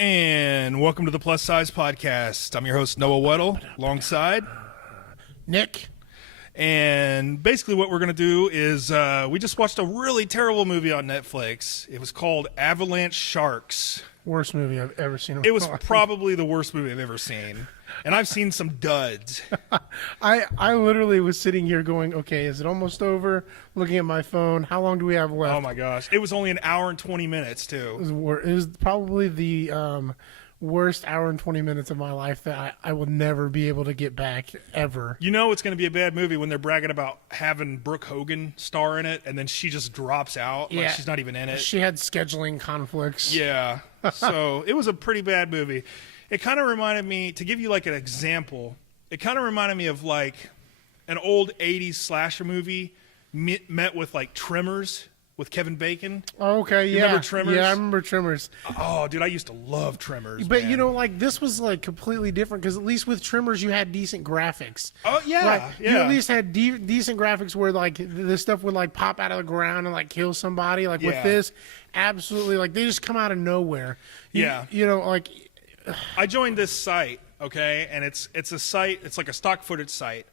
And welcome to the Plus Size Podcast. I'm your host, Noah Weddle, alongside Nick. And basically what we're going to do is we just watched a really terrible movie on Netflix. It was called Avalanche Sharks. Worst movie I've ever seen. It was probably the worst movie I've ever seen. And I've seen some duds. I literally was sitting here going, okay, is it almost over? Looking at my phone. How long do we have left? Oh, my gosh. It was only an hour and 20 minutes, too. It was probably the worst hour and 20 minutes of my life that I will never be able to get back, ever. You know it's going to be a bad movie when they're bragging about having Brooke Hogan star in it, and then she just drops out. Yeah. Like she's not even in it. She had scheduling conflicts. Yeah. So it was a pretty bad movie. It kind of reminded me, to give you like an example, it kind of reminded me of like an old 80s slasher movie met with like Tremors with Kevin Bacon. Oh, okay, yeah. Remember Tremors? Yeah, I remember Tremors. Oh, dude, I used to love Tremors. But man. you know, like this was like completely different because at least with Tremors you had decent graphics. Oh yeah, like, yeah. You at least had decent graphics where like the stuff would like pop out of the ground and like kill somebody. Like with this, absolutely, like they just come out of nowhere. You know, like I joined this site, okay, and it's a site. It's like a stock footage site.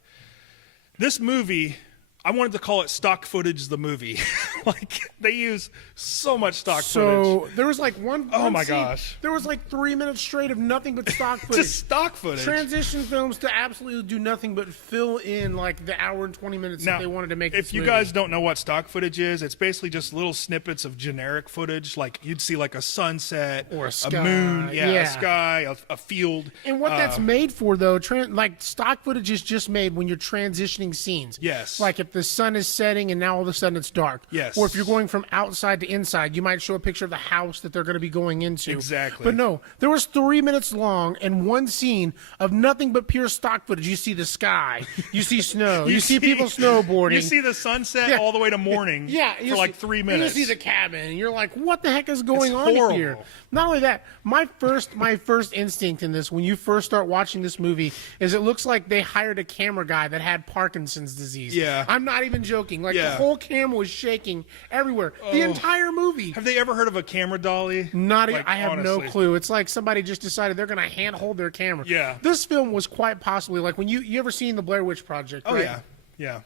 This movie, I wanted to call it Stock Footage the Movie. Like, they use so much stock footage. So, there was like one my scene, gosh. There was like 3 minutes straight of nothing but stock footage. Just stock footage. Transition films to absolutely do nothing but fill in like the hour and 20 minutes Now, that they wanted to make if this you movie. guys don't know what stock footage is, it's basically just little snippets of generic footage. Like, you'd see like a sunset, Or a sky. moon, Yeah. a sky, a field. And what that's made for, though, like stock footage is just made when you're transitioning scenes. Yes. Like if the sun is setting and now all of a sudden it's dark. Yes. Or if you're going from outside to inside, you might show a picture of the house that they're going to be going into. Exactly. But no, there was 3 minutes long and one scene of nothing but pure stock footage. You see the sky, you see snow, you see people snowboarding. You see the sunset all the way to morning for like 3 minutes. You see the cabin, and you're like, what the heck is going on horrible. here? Not only that, my first instinct in this, when you first start watching this movie, is it looks like they hired a camera guy that had Parkinson's disease. Yeah. I'm not even joking. Like, the whole camera was shaking everywhere. The entire movie. Have they ever heard of a camera dolly? I have no honestly. clue. It's like somebody just decided they're going to handhold their camera. Yeah. This film was quite possibly, like, when you ever seen the Blair Witch Project, Oh, right? yeah.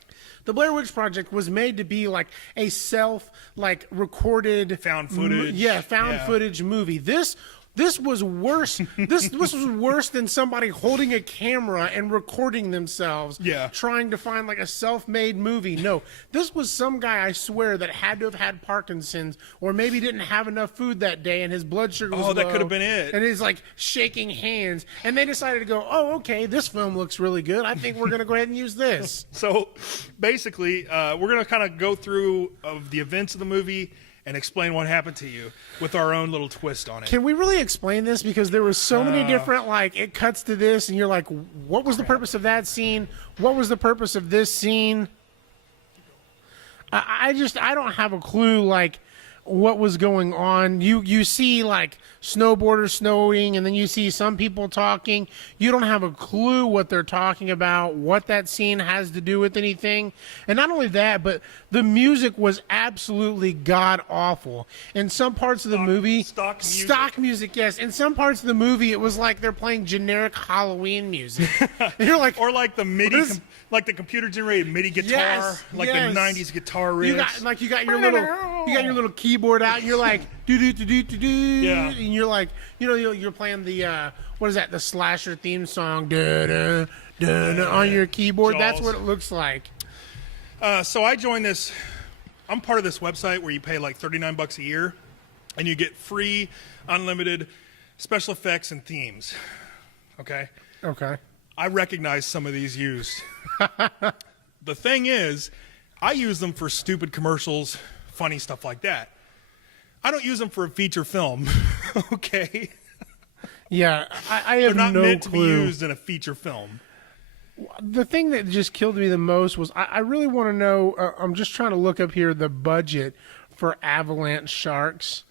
The Blair Witch Project was made to be like a recorded Found footage. Footage movie. This was worse. This was worse than somebody holding a camera and recording themselves. Yeah. Trying to find like a self-made movie. No, this was some guy, I swear, that had to have had Parkinson's or maybe didn't have enough food that day and his blood sugar was low. that could have been it. And he's like shaking hands. And they decided to go, oh, okay, this film looks really good. I think we're going to go ahead and use this. So basically, we're going to kind of go through of the events of the movie and explain what happened to you with our own little twist on it. Can we really explain this? Because there was so many different, like, it cuts to this, and you're like, what was the purpose of that scene? What was the purpose of this scene? I don't have a clue, like, what was going on. You see, like, snowboarders snowing, and then you see some people talking. You don't have a clue what they're talking about, what that scene has to do with anything. And not only that, but the music was absolutely god-awful. In some parts of the movie... Stock music. Yes. In some parts of the movie, it was like they're playing generic Halloween music. And you're like... Or like the MIDI... like the computer-generated MIDI guitar, the '90s guitar riffs. You got your little keyboard out, and you're like do do do do do do, and you're like, you're playing the what is that? The slasher theme song, da da da, on your keyboard. Jaws. That's what it looks like. So I joined this. I'm part of this website where you pay like $39 a year, and you get free, unlimited special effects and themes. Okay. I recognize some of these used. The thing is, I use them for stupid commercials, funny stuff like that. I don't use them for a feature film. Okay? Yeah, I have They're not no meant clue. to be used in a feature film. The thing that just killed me the most was I really want to know. I'm just trying to look up here the budget for Avalanche Sharks.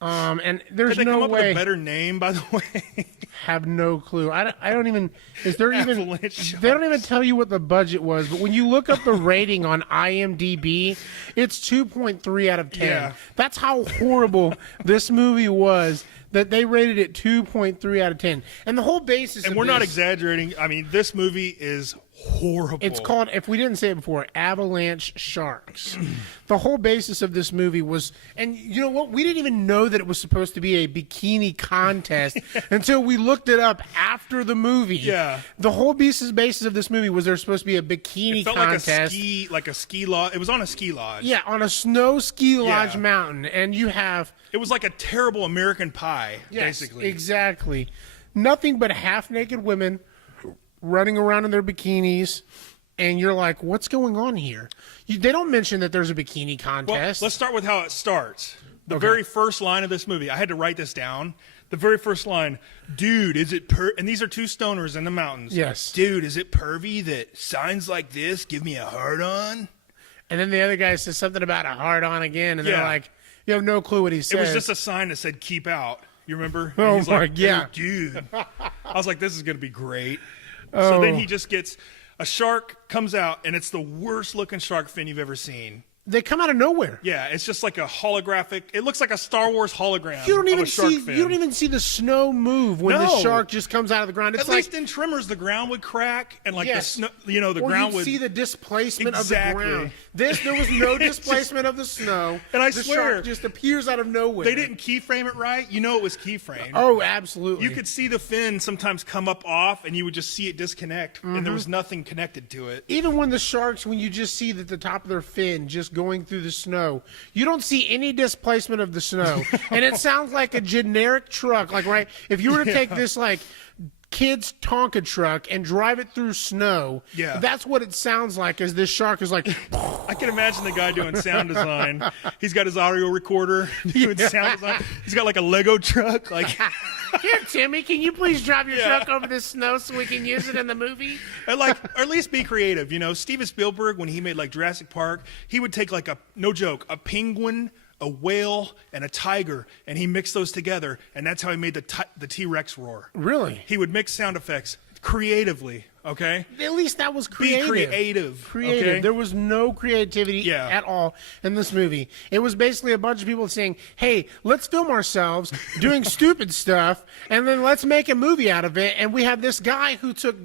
And there's Did they no come up way. with a better name, by the way? Have no clue. I don't even. Is there even? Avalanche They don't even tell you what the budget was. But when you look up the rating on IMDb, it's 2.3 out of 10. Yeah. That's how horrible this movie was. that they rated it 2.3 out of 10. And the whole basis And of we're not this- exaggerating. I mean, this movie is horrible. It's called, if we didn't say it before, Avalanche Sharks. The whole basis of this movie was, and you know what? We didn't even know that it was supposed to be a bikini contest until we looked it up after the movie. Yeah. The whole basis of this movie was there's supposed to be a bikini It felt contest. like a ski lodge. It was on a ski lodge. Yeah, on a snow ski lodge Yeah. mountain. And you have. It was like a terrible American Pie, Yes, basically. exactly. Nothing but half naked women running around in their bikinis. And you're like, what's going on here? They don't mention that there's a bikini Well, contest. let's start with how it starts. The very first line of this movie, I had to write this down. The very first line, dude, is it and these are two stoners in the mountains. Yes. Dude, is it pervy that signs like this give me a hard on? And then the other guy says something about a hard on again, and they're Yeah. like, you have no clue what he says. It was just a sign that said keep out. You remember? Oh And he's my- like, yeah. Dude. I was like, this is going to be great. So then Oh. he just gets, a shark comes out, and it's the worst looking shark fin you've ever seen. They come out of nowhere. Yeah, it's just like a holographic. It looks like a Star Wars hologram. You don't of even a shark see. fin. You don't even see the snow move when the No. shark just comes out of the ground. It's At like, least in Tremors, the ground would crack, and like yes. the snow, the or ground you'd would. see the displacement of the Exactly. ground. There was no displacement of the snow. And I the swear, shark just appears out of nowhere. They didn't keyframe it right. You know it was keyframed. Oh, absolutely. You could see the fin sometimes come up off, and you would just see it disconnect, and there was nothing connected to it. Even when the sharks, when you just see that the top of their fin just going through the snow, you don't see any displacement of the snow. And it sounds like a generic truck. Like, right, if you were to take this, like, kid's Tonka truck and drive it through snow, Yeah. that's what it sounds like, as this shark is like, I can imagine the guy doing sound design. He's got his audio recorder doing sound design. He's got like a Lego truck. Like, here, Timmy, can you please drive your Yeah. truck over this snow so we can use it in the movie? or at least be creative. You know, Steven Spielberg, when he made like Jurassic Park, he would take like no joke, a penguin, a whale, and a tiger, and he mixed those together, and that's how he made the T-Rex roar. Really? He would mix sound effects creatively. Okay. At least that was Be creative. creative. Creative. Okay? There was no creativity Yeah. at all in this movie. It was basically a bunch of people saying, hey, let's film ourselves doing stupid stuff, and then let's make a movie out of it. And we have this guy who took,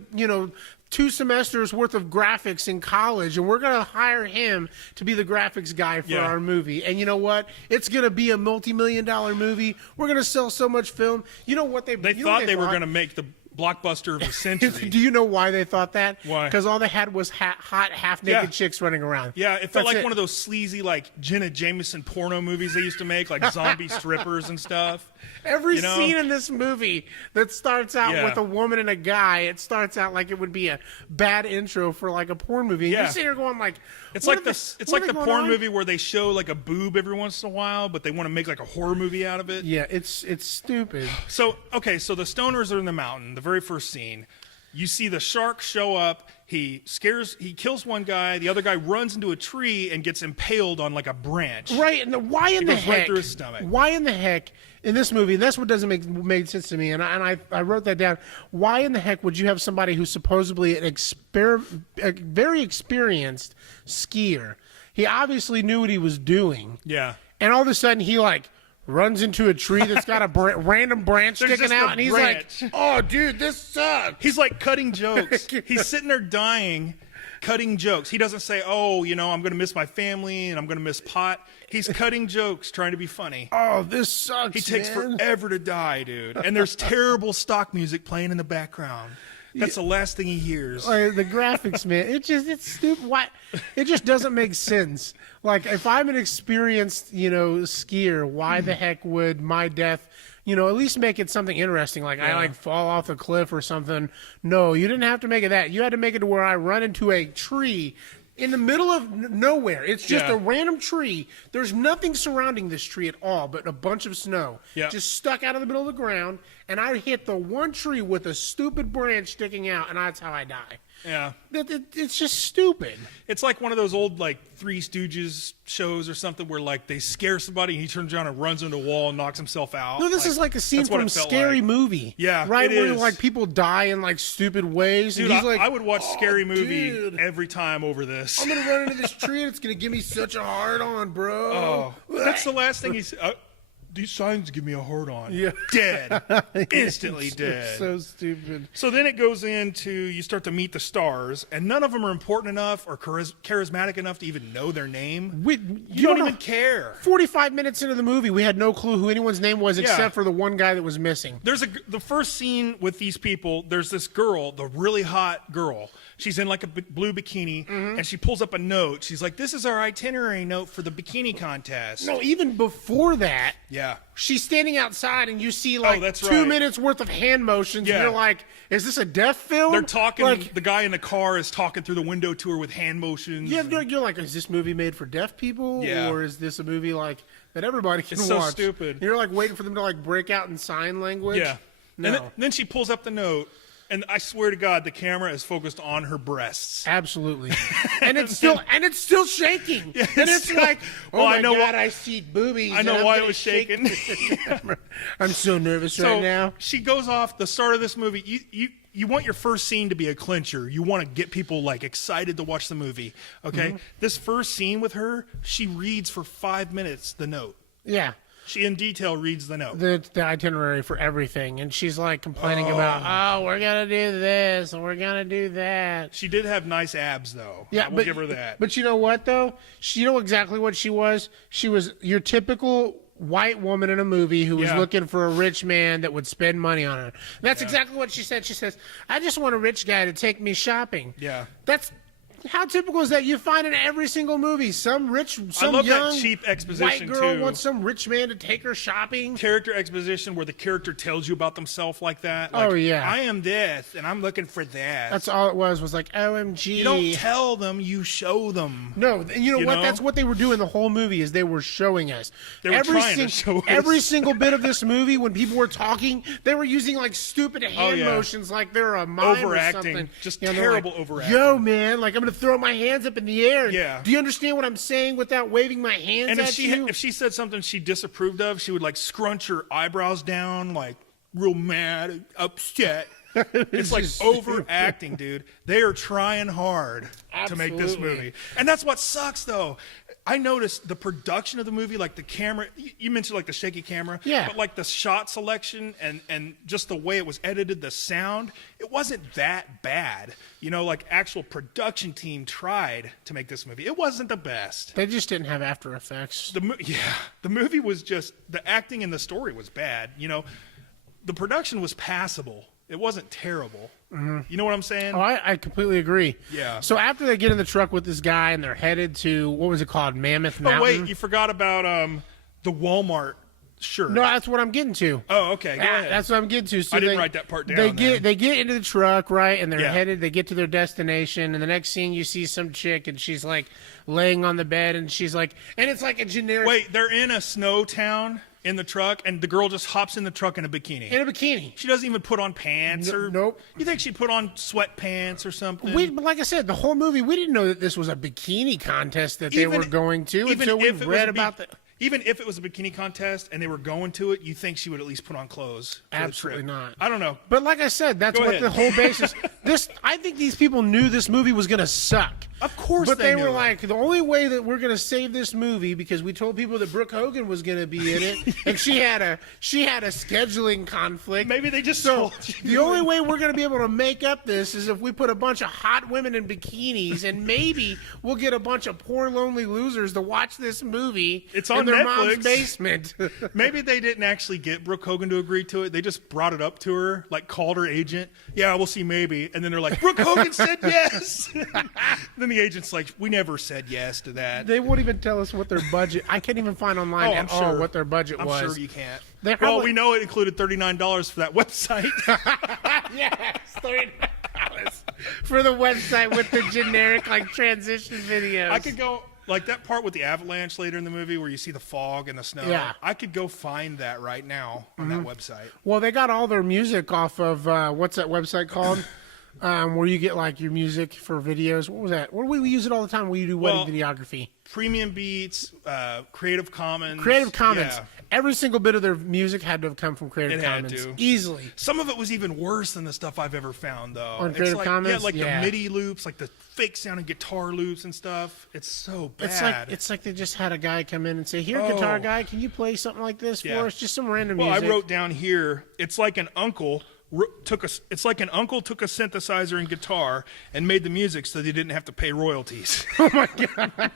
2 semesters worth of graphics in college, and we're going to hire him to be the graphics guy for Yeah. our movie. And you know what? It's going to be a multi-million-dollar movie. We're going to sell so much film. You know what They thought they were going to make the blockbuster of the century. Do you know why they thought that? Why? Because all they had was hot, half-naked Yeah. chicks running around. Yeah, it felt That's like one of those sleazy, like Jenna Jameson porno movies they used to make, like zombie strippers and stuff. Every You know? scene in this movie that starts out Yeah. with a woman and a guy, it starts out like it would be a bad intro for like a porn movie. And Yeah. you're sitting here going like, It's what like are this. they- It's what like are the they porn going on? movie where they show like a boob every once in a while, but they want to make like a horror movie out of it. Yeah, it's stupid. So so the stoners are in the mountain. The very first scene, you see the shark show up. He kills one guy. The other guy runs into a tree and gets impaled on like a branch. Right, and why in the goes right heck? through his stomach. Why in the heck in this movie? And that's what doesn't make sense to me. And I wrote that down. Why in the heck would you have somebody who's supposedly a very experienced skier? He obviously knew what he was doing. Yeah. And all of a sudden he like runs into a tree that's got a random branch There's sticking just a out, and he's branch. like, "Oh, dude, this sucks." He's like cutting jokes. He's sitting there dying, cutting jokes. He doesn't say, "Oh, I'm going to miss my family and I'm going to miss pot." He's cutting jokes, trying to be funny. Oh, this sucks. He takes man. forever to die, dude. And there's terrible stock music playing in the background. That's the last thing he hears. Like, the graphics, man, it's stupid. Why? It just doesn't make sense. Like, if I'm an experienced, skier, why the heck would my death, at least make it something interesting? Like, I fall off a cliff or something. No, you didn't have to make it that. You had to make it to where I run into a tree in the middle of nowhere. It's just Yeah. a random tree. There's nothing surrounding this tree at all but a bunch of snow. Yeah. Just stuck out of the middle of the ground. And I hit the one tree with a stupid branch sticking out, and that's how I die. Yeah. It's just stupid. It's like one of those old like Three Stooges shows or something where like they scare somebody and he turns around and runs into a wall and knocks himself out. No, this is like a scene that's what from it felt Scary like. Movie. Yeah, right. it Where is. like people die in like stupid ways. Dude, and he's like, I would watch Scary Movie dude, every time over this. I'm gonna run into this tree and it's gonna give me such a hard on, bro. Oh, that's the last thing he said. these signs give me a hard on. Yeah. Dead. Instantly dead. So stupid. So then it goes into, you start to meet the stars, and none of them are important enough or charismatic enough to even know their name. You don't even care. 45 minutes into the movie, we had no clue who anyone's name was except for the one guy that was missing. There's the first scene with these people, there's this girl, the really hot girl. She's in like a blue bikini, and she pulls up a note. She's like, this is our itinerary note for the bikini contest. No, even before that, Yeah. she's standing outside and you see like that's 2 right. minutes worth of hand motions. Yeah. And you're like, is this a deaf film? They're talking, Like, the guy in the car is talking through the window to her with hand motions. you're like, is this movie made for deaf people? Yeah. Or is this a movie like that everybody can It's so watch? stupid. And you're like waiting for them to like break out in sign language. Yeah. No. And then she pulls up the note, and I swear to God, the camera is focused on her breasts. Absolutely, and it's still shaking, and it's still- like, oh Well, my I know God, why- I see boobies. I know and I'm why it gonna was shake shaking. the camera. I'm so nervous So right now. she goes off the start of this movie. You want your first scene to be a clincher. You want to get people like excited to watch the movie. Okay, this first scene with her, she reads for 5 minutes the note. Yeah, She in detail reads the note. the itinerary for everything, and she's like complaining about, oh, we're gonna do this and we're gonna do that. She did have nice abs, though. Yeah, I will but give her that. But you know what though? You know exactly what she was. She was your typical white woman in a movie who was Yeah. looking for a rich man that would spend money on her. That's exactly what she said. She says, "I just want a rich guy to take me shopping." Yeah. That's how typical is that? You find in every single movie some love that young cheap exposition, white girl too. wants some rich man to take her shopping. Character exposition where the character tells you about themselves like that. Like, Oh, yeah. I am this, and I'm looking for that. That's all it was like, OMG. You don't tell them, you show them. No, and you know You what? know? That's what they were doing the whole movie is they were showing us. They were trying to show us. Every single bit of this movie, when people were talking, they were using like stupid hand yeah. motions like they're a mime or Overacting. something. Just they're terrible like, overacting. Yo, man, like I'm gonna throw my hands up in the air. Yeah. Do you understand what I'm saying without waving my hands And at you? if she said something she disapproved of, she would like scrunch her eyebrows down, like real mad, upset. It's like just overacting, dude. They are trying hard to make this Absolutely. movie. And that's what sucks, though. I noticed the production of the movie, like the camera, you mentioned like the shaky camera, Yeah. but like the shot selection and just the way it was edited, the sound, it wasn't that bad. You know, like actual production team tried to make this movie. It wasn't the best. They just didn't have After Effects. The movie was just, the acting and the story was bad. You know, the production was passable. It wasn't terrible. You know what I'm saying? Oh, I completely agree. Yeah. So after they get in the truck with this guy and they're headed to, what was it called, Mammoth Mountain? Oh, wait, you forgot about the Walmart shirt. No, that's what I'm getting to. Oh, okay, go ahead. That's what I'm getting to. So I didn't write that part down They then. get into the truck, right, and they're Yeah. headed. They get to their destination, and the next scene you see some chick, and she's like laying on the bed, and she's like, and it's like a generic Wait, they're in a snow town in the truck, and the girl just hops in the truck in a bikini. in a bikini. She doesn't even put on pants or Nope. You think she'd put on sweatpants or something? But like I said, the whole movie, we didn't know that this was a bikini contest that they were going to even until we if it was read a about the. Even if it was a bikini contest and they were going to it, you think she would at least put on clothes? For Absolutely the trip. not. I don't know. But like I said, that's Go what ahead. the whole basis. I think these people knew this movie was going to suck. Of course But they knew were it. like, the only way that we're going to save this movie, because we told people that Brooke Hogan was going to be in it, and she had a scheduling conflict. Maybe they just So told you. the only way we're going to be able to make up this is if we put a bunch of hot women in bikinis, and maybe we'll get a bunch of poor lonely losers to watch this movie. It's in on their mom's Netflix. basement. Maybe they didn't actually get Brooke Hogan to agree to it. They just brought it up to her, like called her agent. Yeah, we'll see, maybe. And then they're like, Brooke Hogan said yes. Then the agent's like, we never said yes to that. They won't even tell us what their budget. I can't even find online Oh, at I'm all sure. what their budget I'm was. sure you can't. They Well, probably- we know it included $39 for that website. Yes, $39 for the website with the generic like transition videos. I could go, like that part with the avalanche later in the movie where you see the fog and the snow. Yeah. I could go find that right now on that website. Well, they got all their music off of what's that website called? where you get like your music for videos. What was that? Where we use it all the time. We do wedding videography. Premium Beats, Creative Commons. Creative Commons. Yeah. Every single bit of their music had to have come from Creative It had Commons. to. Easily. Some of it was even worse than the stuff I've ever found, though. On It's Creative like, Commons? Yeah, like Yeah. the MIDI loops, like the fake sounding guitar loops and stuff. It's so bad. It's like they just had a guy come in and say, "Here, guitar guy, can you play something like this Yeah. for us? Just some random Well, music." I wrote down here, it's like an uncle took a synthesizer and guitar and made the music so they didn't have to pay royalties. Oh my god!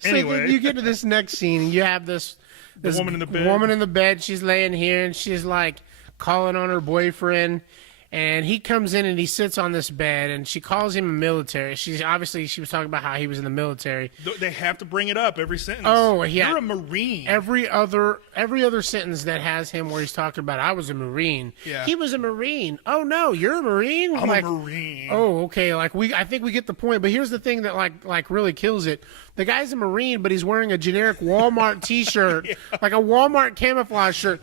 So Anyway. you get to this next scene, and you have this woman in the bed. Woman in the bed. She's laying here, and she's like calling on her boyfriend. And he comes in and he sits on this bed, and she calls him a military. She was talking about how he was in the military. They have to bring it up every sentence. Oh, yeah. You're a Marine. Every other sentence that has him where he's talking about I was a Marine. Yeah. He was a Marine. Oh no, you're a Marine? I'm like, a Marine. Oh, okay. Like I think we get the point. But here's the thing that like really kills it. The guy's a Marine, but he's wearing a generic Walmart T-shirt, like a Walmart camouflage shirt.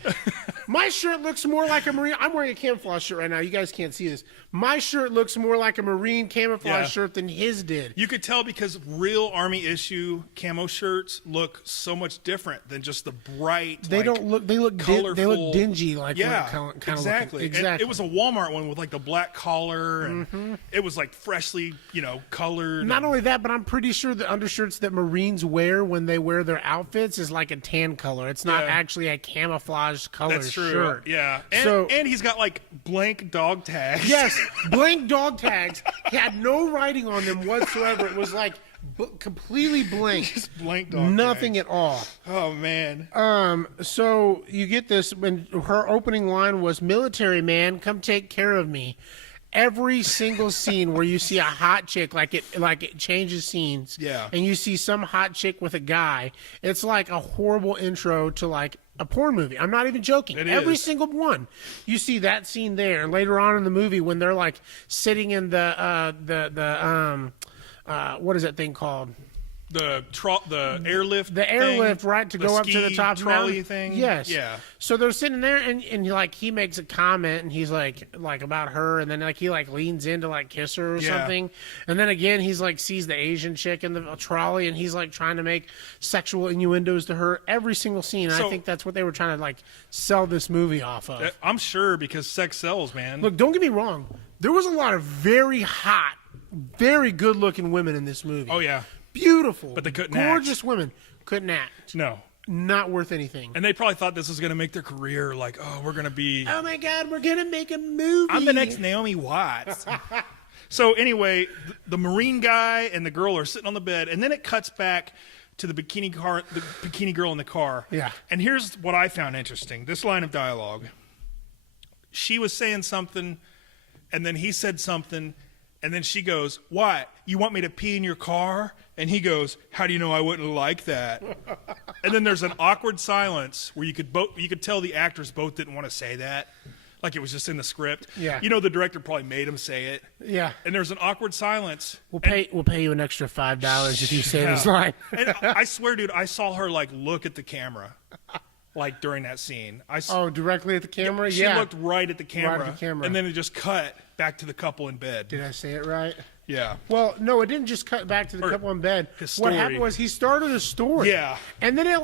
My shirt looks more like a Marine. I'm wearing a camouflage shirt right now. You guys can't see this. My shirt looks more like a Marine camouflage shirt than his did. You could tell because real Army issue camo shirts look so much different than just the bright. They don't look. They look. They look dingy. Like yeah, kind of exactly. Exactly. And it was a Walmart one with like the black collar, and it was like freshly, colored. Not only that, but I'm pretty sure the undershirts that Marines wear when they wear their outfits is like a tan color. It's not Yeah. actually a camouflage color That's true. shirt. Yeah, and he's got like blank dog tags. Yes, blank dog tags had no writing on them whatsoever. It was like completely blank. Just blank dog Nothing tags. at all. Oh man. So you get this when her opening line was "Military man, come take care of me." Every single scene where you see a hot chick, like it changes scenes. Yeah. And you see some hot chick with a guy, it's like a horrible intro to like a porn movie. I'm not even joking. Every is. single one. You see that scene there, and later on in the movie when they're like sitting in the what is that thing called? The airlift. The airlift, right, to go up to the ski top of the trolley mountain. thing. Yes. Yeah. So they're sitting there, and like he makes a comment, and he's like about her, and then like he like leans in to like kiss her or Yeah. something, and then again he's like sees the Asian chick in the trolley, and he's like trying to make sexual innuendos to her every single scene. And I So- think that's what they were trying to like sell this movie off of. I'm sure because sex sells, man. Look, don't get me wrong. There was a lot of very hot, very good-looking women in this movie. Oh yeah. Beautiful, But they couldn't gorgeous women couldn't act. No. Not worth anything. And they probably thought this was going to make their career like, oh, we're going to be. Oh my God, we're gonna make a movie. I'm the next Naomi Watts. So anyway, the Marine guy and the girl are sitting on the bed, and then it cuts back to the bikini girl in the car. Yeah. And here's what I found interesting: this line of dialogue. She was saying something, and then he said something, and then she goes, "What? You want me to pee in your car?" And he goes, "How do you know I wouldn't like that?" And then there's an awkward silence where you could tell the actors both didn't want to say that, like it was just in the script. Yeah. The director probably made him say it. Yeah. And there's an awkward silence. We'll pay you an extra $5 if you say Yeah. this line. And I swear, dude, I saw her like look at the camera, like during that scene. Oh, directly at the camera? She Yeah. looked right at the camera. the camera. And then it just cut back to the couple in bed. Did I say it right? Yeah. Well, no, it didn't just cut back to the couple in bed. his What story. happened was he started a story. Yeah. And then it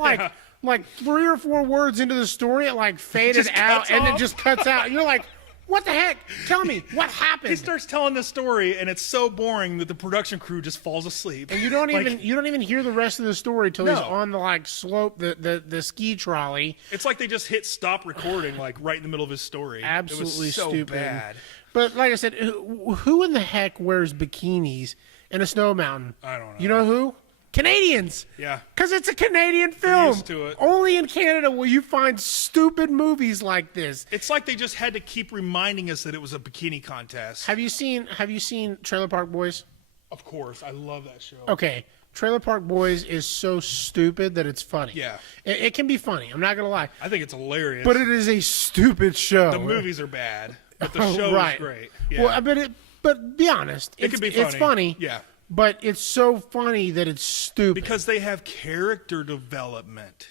like 3 or 4 words into the story, it like faded just out cuts and it off. just cuts out. You're like, what the heck? Tell me, what happened? He starts telling the story, and it's so boring that the production crew just falls asleep. And you don't Like, even hear the rest of the story till he's No. on the like slope, the ski trolley. It's like they just hit stop recording, like right in the middle of his story. Absolutely it was so stupid. bad. But like I said, who in the heck wears bikinis in a snow mountain? I don't know. You know who? Canadians. Yeah. Because it's a Canadian film. used to it. Only in Canada will you find stupid movies like this. It's like they just had to keep reminding us that it was a bikini contest. Have you seen Trailer Park Boys? Of course, I love that show. Okay. Trailer Park Boys is so stupid that it's funny. Yeah. It can be funny. I'm not going to lie. I think it's hilarious. But it is a stupid show. the movies are bad, but the show Right. is great. Yeah. Well, but be honest. It can be funny. It's funny. Yeah. But it's so funny that it's stupid. Because they have character development.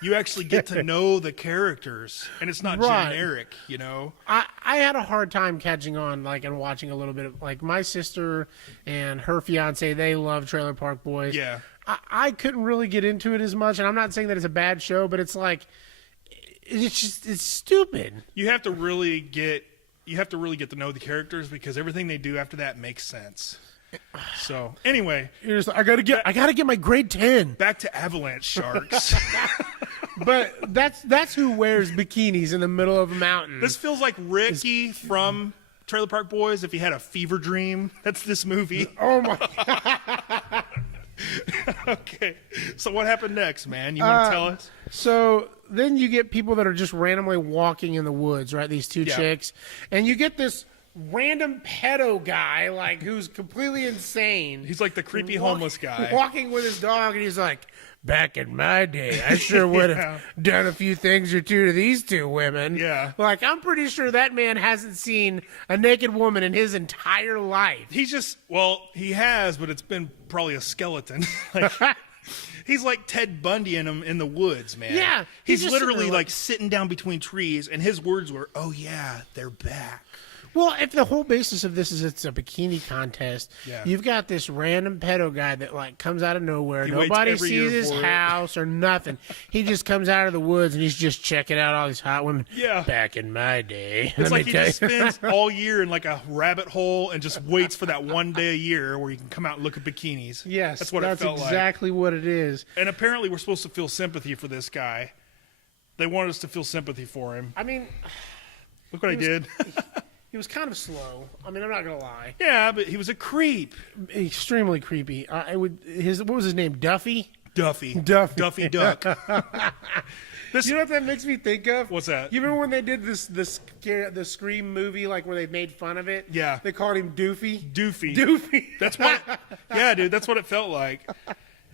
You actually get to know the characters, and it's not Right. generic, you know? I had a hard time catching on, like, and watching a little bit of, like, my sister and her fiance, they love Trailer Park Boys. Yeah. I couldn't really get into it as much, and I'm not saying that it's a bad show, but it's like, it's stupid. You have to really get to know the characters because everything they do after that makes sense. So, anyway, You're just like, I gotta get my grade 10. back to Avalanche Sharks. But that's who wears bikinis in the middle of a mountain. This feels like Ricky from Trailer Park Boys if he had a fever dream. That's this movie. Oh my! Okay. So what happened next, man? You want to tell us? So then you get people that are just randomly walking in the woods, right? These two Yeah. chicks, and you get this random pedo guy, like who's completely insane. He's like the creepy homeless guy. walking with his dog, and he's like, "Back in my day, I sure would have done a few things or two to these two women." Yeah. Like, I'm pretty sure that man hasn't seen a naked woman in his entire life. He's just, well, he has, but it's been probably a skeleton. Like, he's like Ted Bundy in the woods, man. Yeah, He's just literally sitting there like sitting down between trees, and his words were, "Oh yeah, they're back." Well, if the whole basis of this is it's a bikini contest, Yeah. you've got this random pedo guy that like comes out of nowhere. He waits Nobody every sees year his for it. house or nothing. He just comes out of the woods and he's just checking out all these hot women. Yeah. Back in my day. It's Let like me he tell just you. spends all year in like a rabbit hole and just waits for that one day a year where you can come out and look at bikinis. Yes, that's what it felt like. exactly what it is. And apparently, we're supposed to feel sympathy for this guy. They wanted us to feel sympathy for him. I mean, Look what I did. he was kind of slow. I mean, I'm not gonna lie. Yeah, but he was a creep. Extremely creepy. What was his name? Duffy. Duffy. Duffy. Duffy Duck. You know what that makes me think of? What's that? You remember when they did the Scream movie, like where they made fun of it? Yeah. They called him Doofy. Doofy. Doofy. That's what. Yeah, dude. That's what it felt like.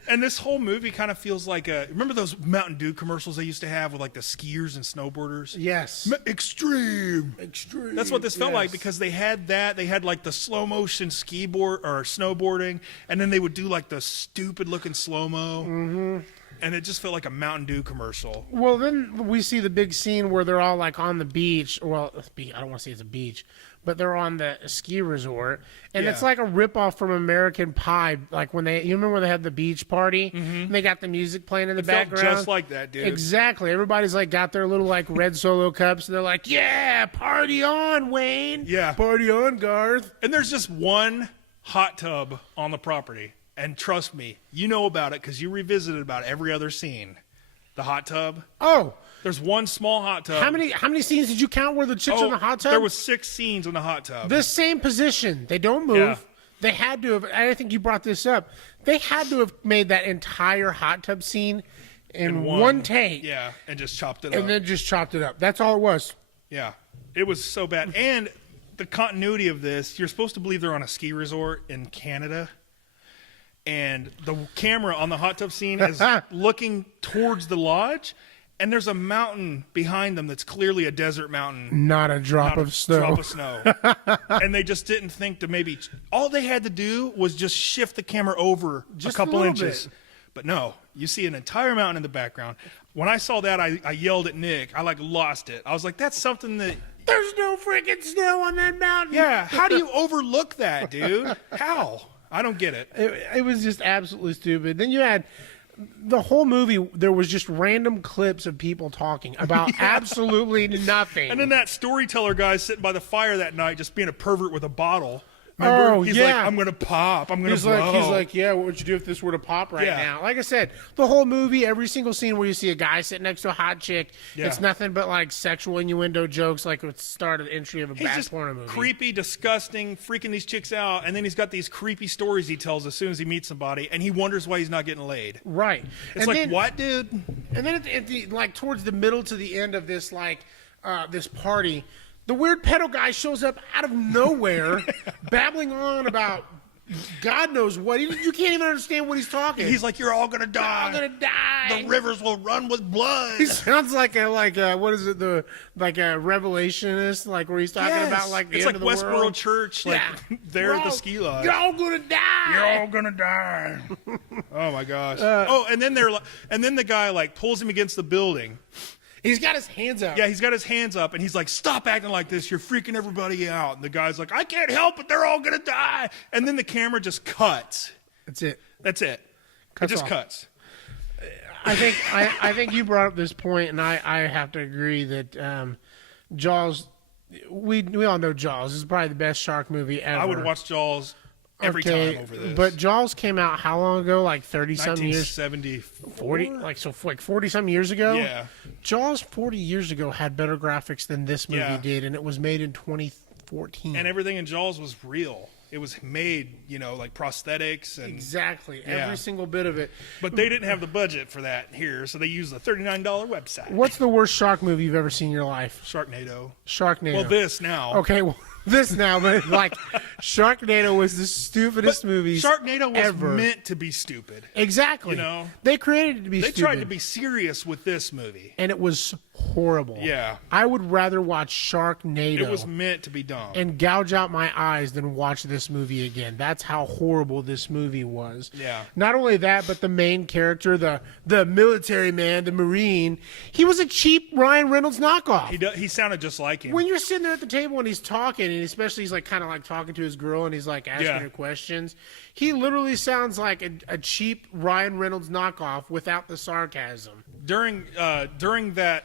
And this whole movie kind of feels like remember those Mountain Dew commercials they used to have with like the skiers and snowboarders? Yes. Extreme. Extreme. That's what this felt like Yes. because they had that. They had like the slow motion ski board or snowboarding, and then they would do like the stupid looking slow mo. Mm-hmm. And it just felt like a Mountain Dew commercial. Well, then we see the big scene where they're all like on the beach. Well, I don't want to say it's a beach, but they're on the ski resort, and it's Yeah. like a ripoff from American Pie. Like when you remember when they had the beach party, and they got the music playing in the Felt background, just like that, dude. Exactly. Everybody's like got their little like red Solo cups, and they're like, "Yeah, party on, Wayne. Yeah. Party on, Garth." And there's just one hot tub on the property. And trust me, you know about it because you revisited about every other scene. The hot tub. Oh, There's one small hot tub. how many scenes did you count where the chicks in the hot tub? There was 6 scenes in the hot tub. the same position. They don't move. Yeah. They had to have. I think you brought this up. They had to have made that entire hot tub scene in one take, Yeah, and just chopped it and up. then just chopped it up. That's all it was. Yeah, it was so bad. And the continuity of this, you're supposed to believe they're on a ski resort in Canada. And the camera on the hot tub scene is looking towards the lodge, and there's a mountain behind them that's clearly a desert mountain. Not a drop Not a of snow. Drop of snow. And they just didn't think to maybe. All they had to do was just shift the camera over Just a couple a little inches. bit. But no, you see an entire mountain in the background. When I saw that, I yelled at Nick. I like lost it. I was like, that's something that. There's no freaking snow on that mountain. Yeah, how do you overlook that, dude? How? I don't get it. It was just absolutely stupid. Then you had the whole movie. There was just random clips of people talking about absolutely nothing. And then that storyteller guy sitting by the fire that night, just being a pervert with a bottle. Remember? Oh, He's yeah. like, I'm gonna pop. I'm gonna blow. He's like, yeah, what would you do if this were to pop right Yeah. now? Like I said, the whole movie, every single scene where you see a guy sitting next to a hot chick, Yeah. it's nothing but like sexual innuendo jokes, like at the start of the entry of a He's bad just porno movie. creepy, disgusting, freaking these chicks out, and then he's got these creepy stories he tells as soon as he meets somebody, and he wonders why he's not getting laid. Right. It's and like, then, what, dude? And then at the like towards the middle to the end of this this party, the weird pedo guy shows up out of nowhere, babbling on about God knows what. You can't even understand what he's talking. He's like, "You're all gonna die. I'm gonna die. The rivers will run with blood." He sounds like a what is it, like a revelationist, like where he's talking about like the it's end like of the Westboro world. Church, like there at the ski lodge. You're all gonna die. You're all gonna die. Oh my gosh. And then the guy like pulls him against the building. He's got his hands up. Yeah, he's got his hands up, and he's like, "Stop acting like this. You're freaking everybody out." And the guy's like, "I can't help it. They're all gonna die." And then the camera just cuts. That's it. That's it. Cuts it just off. cuts. I think you brought up this point, and I have to agree that Jaws. We all know Jaws is probably the best shark movie ever. I would watch Jaws every time over this. But Jaws came out how long ago? Like 30-something years? 1974? 40? Like 40-some years ago? Yeah. Jaws 40 years ago had better graphics than this movie Yeah. did, and it was made in 2014. And everything in Jaws was real. It was made, like prosthetics and. Exactly. Yeah. Every single bit of it. But they didn't have the budget for that here, so they used a $39 website. What's the worst shark movie you've ever seen in your life? Sharknado. Sharknado. Well, this now. Okay, well, this now, but like Sharknado was the stupidest movie Sharknado was ever. meant to be stupid. Exactly. They created it to be They stupid. tried to be serious with this movie. and it was horrible. Yeah. I would rather watch Sharknado It was meant to be dumb. and gouge out my eyes than watch this movie again. That's how horrible this movie was. Yeah. Not only that, but the main character, the military man, the Marine, he was a cheap Ryan Reynolds knockoff. He sounded just like him. When you're sitting there at the table and he's talking, and especially he's like kind of like talking to his girl and he's like asking Yeah. her questions, he literally sounds like a cheap Ryan Reynolds knockoff without the sarcasm. During that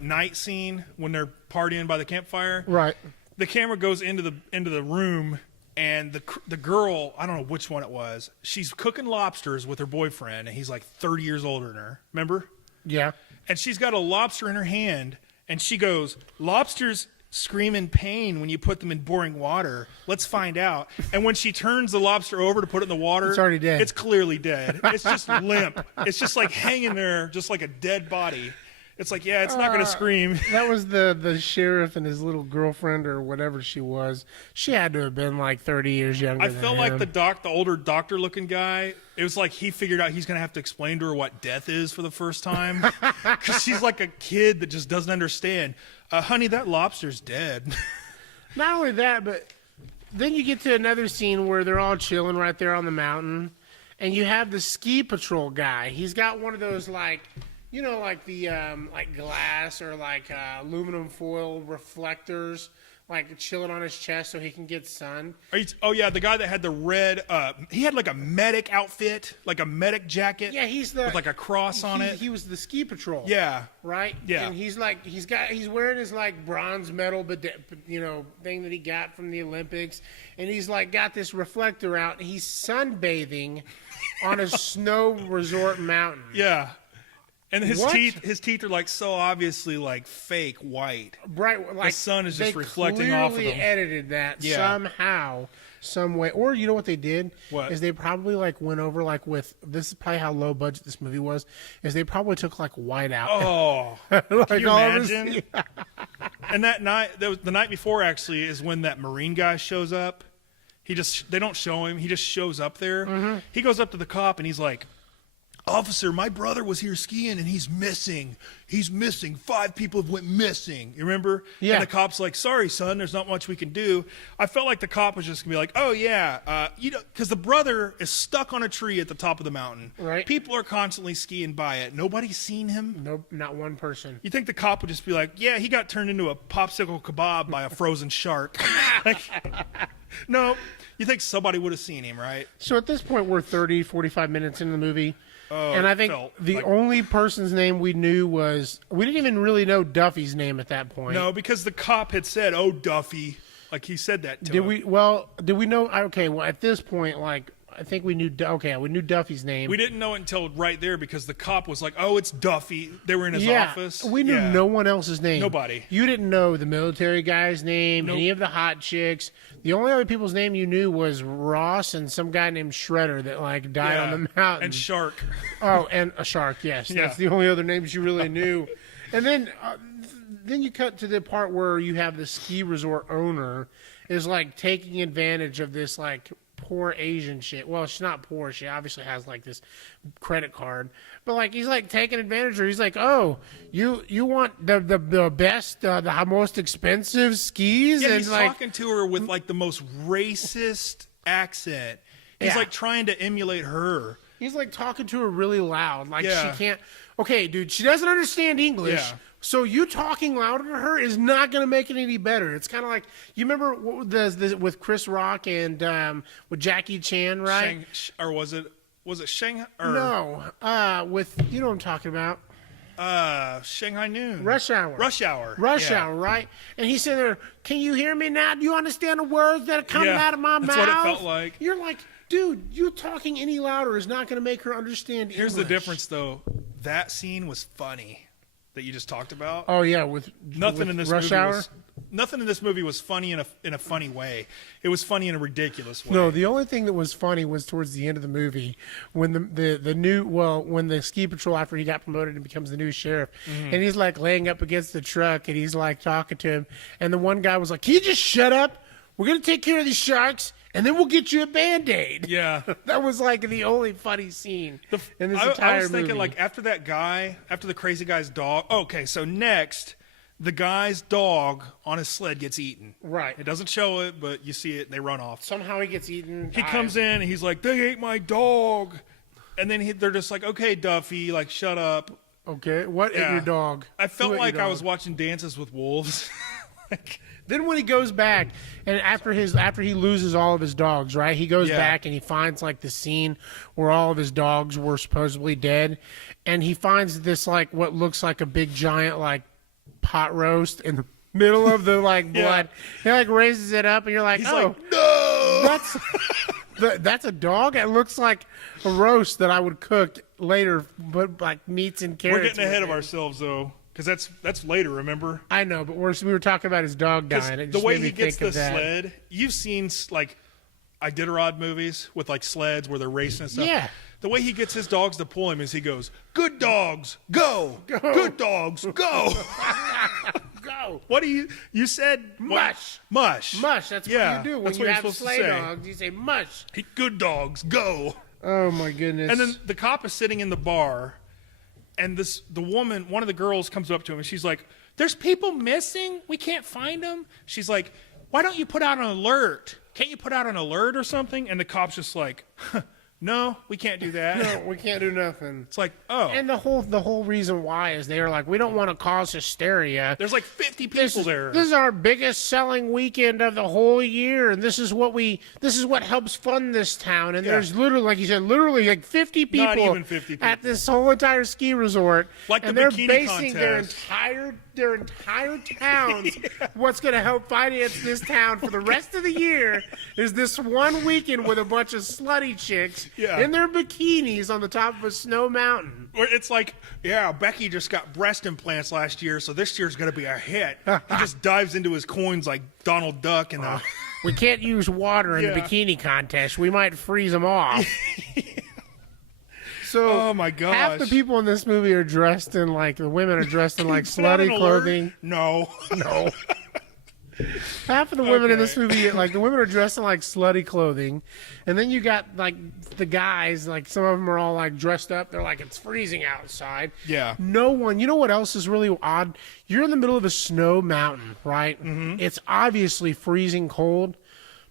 night scene when they're partying by the campfire, Right. the camera goes into the room, and the girl, I don't know which one it was, she's cooking lobsters with her boyfriend, and he's like 30 years older than her. Remember? Yeah. And she's got a lobster in her hand, and she goes, "Lobsters scream in pain when you put them in boring water. Let's find out." And when she turns the lobster over to put it in the water, It's already dead. It's clearly dead. It's just limp. It's just like hanging there, just like a dead body. It's like, yeah, it's not going to scream. That was the sheriff and his little girlfriend or whatever she was. She had to have been like 30 years younger I than felt him. like the older doctor-looking guy. It was like he figured out he's going to have to explain to her what death is for the first time, because she's like a kid that just doesn't understand. Honey, that lobster's dead. Not only that, but then you get to another scene where they're all chilling right there on the mountain, and you have the ski patrol guy. He's got one of those like the like glass or like aluminum foil reflectors, like chilling on his chest so he can get sun. Oh yeah, the guy that had the red. He had like a medic outfit, like a medic jacket. Yeah, he's with like a cross on it. He was the ski patrol. Yeah. Right. Yeah. And he's wearing his like bronze medal, thing that he got from the Olympics, and he's like got this reflector out. And he's sunbathing on a snow resort mountain. Yeah. And his What? teeth are like so obviously like fake white. Bright, like The sun is just they reflecting off of clearly them. edited that Yeah. somehow, some way. Or you know what they did? What? Is they probably like went over like with this is probably how low budget this movie was. Is they probably took like white out. Oh, like can you all of his- imagine? And that night, the night before actually is when that Marine guy shows up. They don't show him. He just shows up there. Mm-hmm. He goes up to the cop and he's like, "Officer, my brother was here skiing and he's missing. He's missing. 5 people have went missing." You remember? Yeah. And the cop's like, "Sorry, son, there's not much we can do." I felt like the cop was just gonna be like, "Oh yeah, because the brother is stuck on a tree at the top of the mountain. Right. People are constantly skiing by it. Nobody's seen him." Nope, not one person. You think the cop would just be like, "Yeah, he got turned into a popsicle kebab by a frozen shark." Like, no, you think somebody would have seen him, right? So at this point, we're 30, 45 minutes into the movie. And I think felt the like- only person's name we knew we didn't even really know Duffy's name at that point. No, because the cop had said, "Oh, Duffy," like he said that to Did him. did we know? Okay, well, at this point, like, I think we knew, we knew Duffy's name. We didn't know it until right there because the cop was like, "Oh, it's Duffy." They were in his yeah, office. we knew Yeah. no one else's name. Nobody. You didn't know the military guy's name, Nope. any of the hot chicks. The only other people's name you knew was Ross and some guy named Shredder that like died Yeah. on the mountain. And Shark. Oh, and a shark. Yes, Yeah. that's the only other names you really knew. And then you cut to the part where you have the ski resort owner is like taking advantage of this like poor Asian chick. Well, she's not poor. She obviously has like this credit card, but like he's like taking advantage of her. He's like, oh, you want the best, the most expensive skis, Yeah, and he's like talking to her with like the most racist accent. He's Yeah. like trying to emulate her. he's like talking to her really loud, like Yeah. she can't. Okay, dude, she doesn't understand English. Yeah. So you talking louder to her is not going to make it any better. It's kind of like you remember with Chris Rock and with Jackie Chan, right? Or was it Shanghai? Or, No, with you know what I'm talking about. Shanghai Noon. Rush Hour. Rush Hour. Rush Yeah. Hour, right? And he said there, can you hear me now? Do you understand the words that are coming Yeah, out of my that's mouth? what it felt like. You're like, dude, you talking any louder is not going to make her understand Here's the English. difference, though. That scene was funny that you just talked about. Oh yeah, with Nothing in this Rush movie Hour. was nothing in this movie was funny in a funny way. It was funny in a ridiculous way. No, the only thing that was funny was towards the end of the movie when when the ski patrol, after he got promoted and becomes the new sheriff, Mm-hmm. and he's like laying up against the truck and he's like talking to him, and the one guy was like, "Can you just shut up? We're gonna take care of these sharks, and then we'll get you a Band-Aid." Yeah. That was like the only funny scene in this entire I was thinking, movie. like, after the crazy guy's dog. Okay, so next, the guy's dog on his sled gets eaten. Right. It doesn't show it, but you see it, and they run off. somehow he gets eaten. He comes in, and he's like, "They ate my dog," and then they're just like, "Okay, Duffy, like, shut up." Okay, what ate Yeah. your dog? I felt Who ate like your I dog? was watching Dances with Wolves. Like, Then when he goes back and after he loses all of his dogs, right? He goes Yeah. back and he finds like the scene where all of his dogs were supposedly dead, and he finds this like what looks like a big giant like pot roast in the middle of the like Yeah. blood. He like raises it up, and you're like, he's oh, like, "No!" that's a dog. It looks like a roast that I would cook later, but like meats and carrots. We're getting ahead with of it. ourselves, though, because that's later, remember? I know, but we were talking about his dog 'Cause dying. It the just way made me he gets think of the that. sled, you've seen like Iditarod movies with like sleds where they're racing and stuff. Yeah. The way he gets his dogs to pull him is he goes, "Good dogs, go! Go. Good dogs, go!" Go. What do you said? Mush. Mush. Mush. That's Yeah, what you do when that's you what you're have supposed to sleigh say. dogs. You say mush. Good dogs, go! Oh my goodness. And then the cop is sitting in the bar, and one of the girls comes up to him, and she's like, "There's people missing. We can't find them." She's like, "Why don't you put out an alert? Can't you put out an alert or something?" And the cop's just like, "No, we can't do that." no, we can't do nothing. It's like, oh, And the whole reason why is they are like, we don't want to cause hysteria. there's like 50 This people is, there. this is our biggest selling weekend of the whole year, and this is what helps fund this town. And Yeah. there's literally, like you said, literally like 50 people, Not even 50 at people. this whole entire ski resort. Like and the they're bikini basing contest. their entire towns. What's going to help finance this town for the rest of the year is this one weekend with a bunch of slutty chicks Yeah. in their bikinis on the top of a snow mountain. Where it's like, yeah, Becky just got breast implants last year, so this year's going to be a hit. He just dives into his coins like Donald Duck and We can't use water in the Yeah. bikini contest. We might freeze them off. So, Oh, my gosh. half the people in this movie are dressed in like the women are dressed in like Put out an slutty alert? clothing. No. No. Half of the women in this Okay. movie, like the women are dressed in like slutty clothing, and then you got like the guys, like some of them are all like dressed up. They're like it's freezing outside. Yeah. No one. You know what else is really odd? You're in the middle of a snow mountain, right? Mm-hmm. It's obviously freezing cold.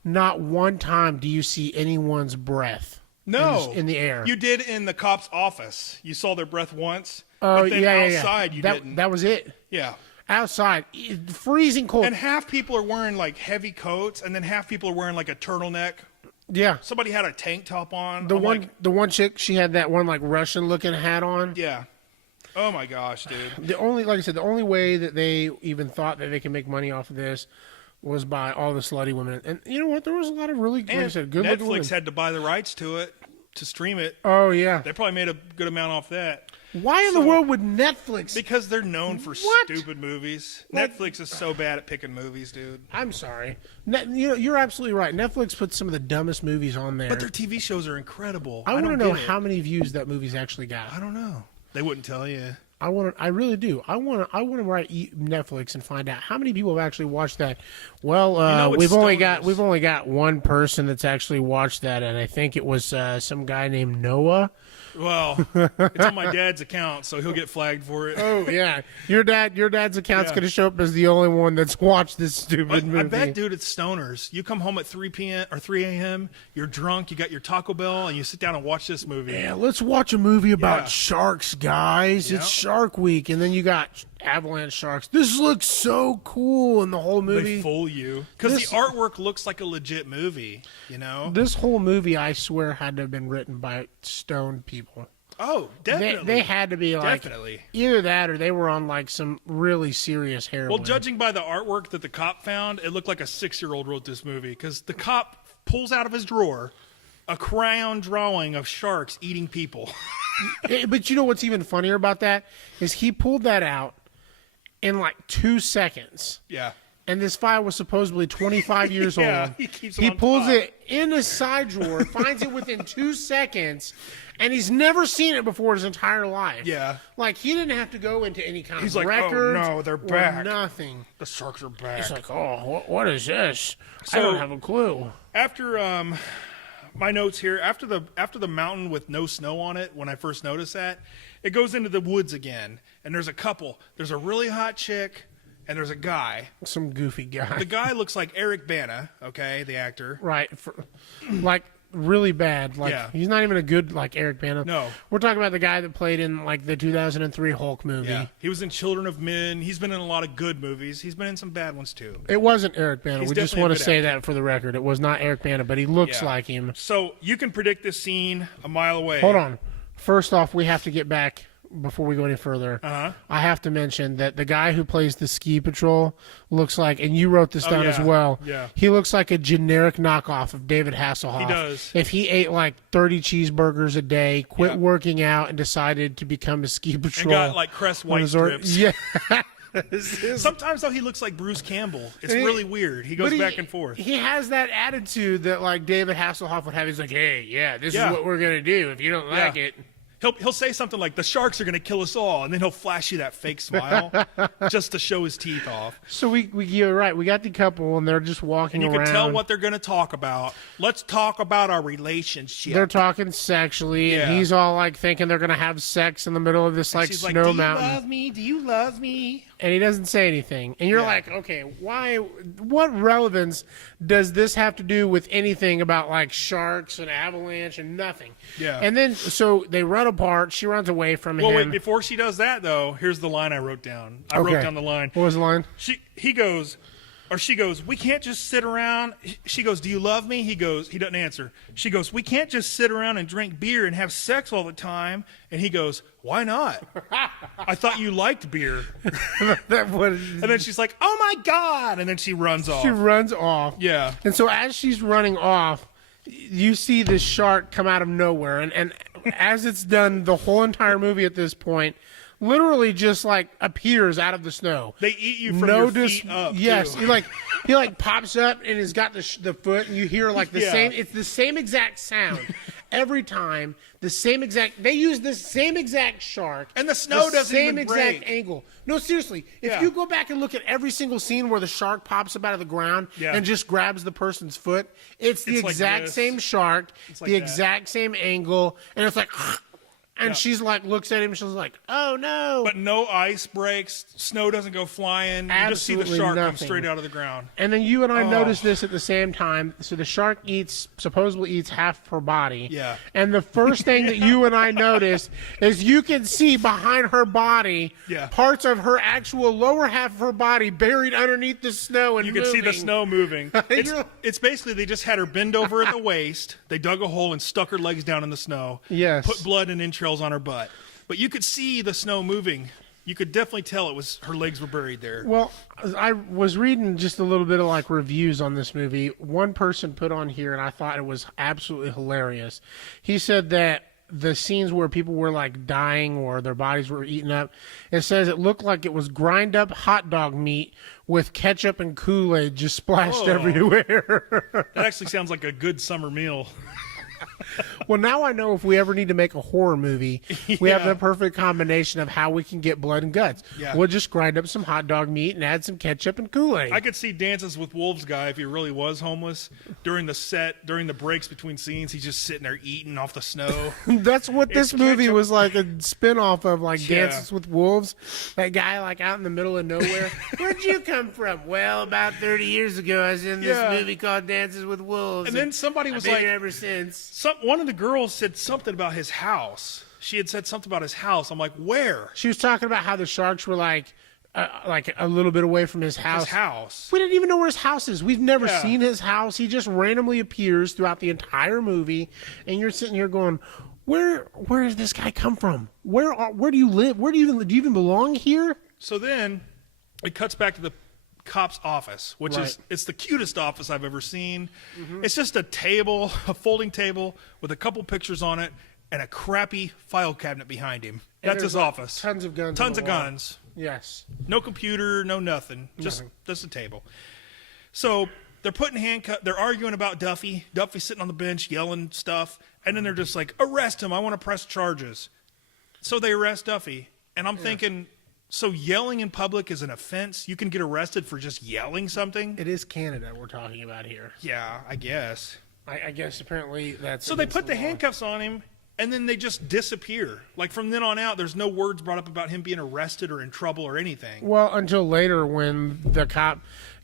Not one time do you see anyone's breath. No. in the air. You did in the cop's office. You saw their breath once. Oh but then yeah. outside you that, didn't. That was it. Yeah. Outside, freezing cold. And half people are wearing like heavy coats, and then half people are wearing like a turtleneck. yeah. Somebody had a tank top on. The I'm one, like, the one chick, she had that one like Russian looking hat on. yeah. Oh my gosh, dude. The only, like I said, the only way that they even thought that they could make money off of this was by all the slutty women. And you know what? There was a lot of really, like I And said, good looking women. Netflix had to buy the rights to it to stream it. Oh yeah. They probably made a good amount off that. Why in the world would Netflix? Because they're known for What? stupid movies. Like- Netflix is so bad at picking movies, dude. I'm sorry. You know, you're absolutely right. Netflix puts some of the dumbest movies on there. But their TV shows are incredible. I want to don't know get it. how many views that movie's actually got. I don't know. They wouldn't tell you. I really do. I want to write Netflix and find out how many people have actually watched that. Well, know, it's we've only got one person that's actually watched that, and I think it was some guy named Noah. Well, it's on my dad's account, so he'll get flagged for it. Oh yeah, your dad's account's Yeah. going to show up as the only one that's watched this stupid movie. I bet, dude, it's stoners. You come home at 3 p.m. or 3 a.m., you're drunk, you got your Taco Bell, and you sit down and watch this movie. Yeah, let's watch a movie about Yeah. sharks, guys. Yeah. It's Shark Week, and then you got avalanche sharks. This looks so cool in the whole They movie. fool you. Because This- the artwork looks like a legit movie, you know? This whole movie, I swear, had to have been written by stoned people. Oh, definitely. They had to be like Definitely. either that or they were on like some really serious heroin. Well, judging by the artwork that the cop found, it looked like a 6-year-old wrote this movie. Because the cop pulls out of his drawer a crayon drawing of sharks eating people. But you know what's even funnier about that is he pulled that out in like 2 seconds. Yeah. And this file was supposedly 25 years Yeah, old. he keeps it He on pulls top. it in his side drawer, finds it within 2 seconds, and he's never seen it before his entire life. Yeah. Like, he didn't have to go into any kind He's of like, "Oh, records no, they're or back." nothing. The sharks are back. He's like, oh, what is this? I So- don't have a clue. After my notes here, after the mountain with no snow on it, when I first noticed that, it goes into the woods again, and there's a couple. There's a really hot chick, and there's a guy. Some goofy guy. The guy looks like Eric Bana, okay, the actor. Right. Like, really bad. Like, Yeah. he's not even a good, like, Eric Bana. No. We're talking about the guy that played in, like, the 2003 Hulk movie. Yeah, he was in Children of Men. He's been in a lot of good movies. He's been in some bad ones too. It wasn't Eric Bana. He's We just definitely a want to good say actor. that for the record. It was not Eric Bana, but he looks Yeah. like him. So you can predict this scene a mile away. Hold on. First off, we have to get back before we go any further. Uh-huh. I have to mention that the guy who plays the ski patrol looks like, and you wrote this down as yeah. well. Yeah. He looks like a generic knockoff of David Hasselhoff. He does. If he ate like 30 cheeseburgers a day, quit Yeah. working out, and decided to become a ski And patrol. got like Crest White strips. Yeah. Sometimes though he looks like Bruce Campbell. It's And he- really weird. He goes But back and forth. He has that attitude that like David Hasselhoff would have. He's like, hey, yeah, this Yeah. is what we're gonna do. If you don't like Yeah. it, He'll say something like, "The sharks are going to kill us all," and then he'll flash you that fake smile just to show his teeth off. so you're right. We got the couple, and they're just walking And you around. can tell what they're going to talk about. Let's talk about our relationship. They're talking sexually, Yeah. and he's all like thinking they're gonna have sex in the middle of this like She's like, snow "Do you mountain, love me? Do you love me?" and he doesn't say anything. And you're Yeah. like, okay, why? What relevance does this have to do with anything about like sharks and avalanche and nothing? Yeah. And then so they run apart. She runs away from Well, him. wait, before she does that, though, here's the line I wrote down. I wrote Okay. down the line. What was the line? He goes, or she goes, "We can't just sit around." She goes, "Do you love me?" He goes, he doesn't answer. She goes, "We can't just sit around and drink beer and have sex all the time." And he goes, "Why not? I thought you liked beer." That was. And then she's like, "Oh my God." And then she runs off. She runs off. Yeah. And so as she's running off, you see this shark come out of nowhere. And as it's done the whole entire movie at this point, literally just like appears out of the snow. They eat you from your feet up, Yes. too. He like pops up and has got the foot, and you hear like the Yeah. same. It's the same exact sound every time. The same exact. They use the same exact shark. And the snow doesn't same even exact break. angle. No, seriously. If Yeah. you go back and look at every single scene where the shark pops up out of the ground Yeah. and just grabs the person's foot, it's the It's like exact this. same shark, like the that. exact same angle, and it's like. And Yeah. she's like, looks at him. She's like, "Oh no!" But no ice breaks. Snow doesn't go flying. You just see the Absolutely shark come nothing. straight out of the ground. And then you and I Oh. noticed this at the same time. So the shark supposedly eats half her body. Yeah. And the first thing that you and I noticed is you can see behind her body Yeah. parts of her actual lower half of her body buried underneath the snow and You can see the moving. snow moving. You're- It's basically they just had her bend over at the waist. They dug a hole and stuck her legs down in the snow. Yes. Put blood and entrails on her butt. But you could see the snow moving. You could definitely tell it was her legs were buried there. Well, I was reading just a little bit of like reviews on this movie. One person put on here, and I thought it was absolutely hilarious. He said that the scenes where people were like dying or their bodies were eaten up, it says it looked like it was grind up hot dog meat with ketchup and Kool-Aid just splashed Oh. everywhere. That actually sounds like a good summer meal. Well, now I know if we ever need to make a horror movie, we have Yeah. the perfect combination of how we can get blood and guts. Yeah. We'll just grind up some hot dog meat and add some ketchup and Kool-Aid. I could see Dances with Wolves guy if he really was homeless during the breaks between scenes. He's just sitting there eating off the snow. That's what this It's movie ketchup. was like, a spin-off of like Yeah. Dances with Wolves. That guy like out in the middle of nowhere. Where'd you come from? Well, about 30 years ago, I was in this Yeah. movie called Dances with Wolves. And then somebody was I've been like, here ever since. one of the girls said something about his house. She had said something about his house. I'm like, where? She was talking about how the sharks were like a little bit away from his house. His house. We didn't even know where his house is. We've never Yeah. seen his house. He just randomly appears throughout the entire movie, and you're sitting here going, where does this guy come from? Where do you live? Do you even belong here? So then it cuts back to the cop's office, which Right. is it's the cutest office I've ever seen. It's just a table, a folding table with a couple pictures on it and a crappy file cabinet behind him. That's there's, his like, office. tons of guns Tons on of the wall. guns. Yes. No computer, no nothing. Just a table. So they're they're arguing about Duffy. Duffy's sitting on the bench yelling stuff, and then they're just like, arrest him, I want to press charges. So they arrest Duffy. And I'm thinking, so yelling in public is an offense? You can get arrested for just yelling something? It is Canada we're talking about here. Yeah, I guess. I guess apparently that's So they against put the law. handcuffs on him, and then they just disappear. Like from then on out, there's no words brought up about him being arrested or in trouble or anything. Well, until later when the cop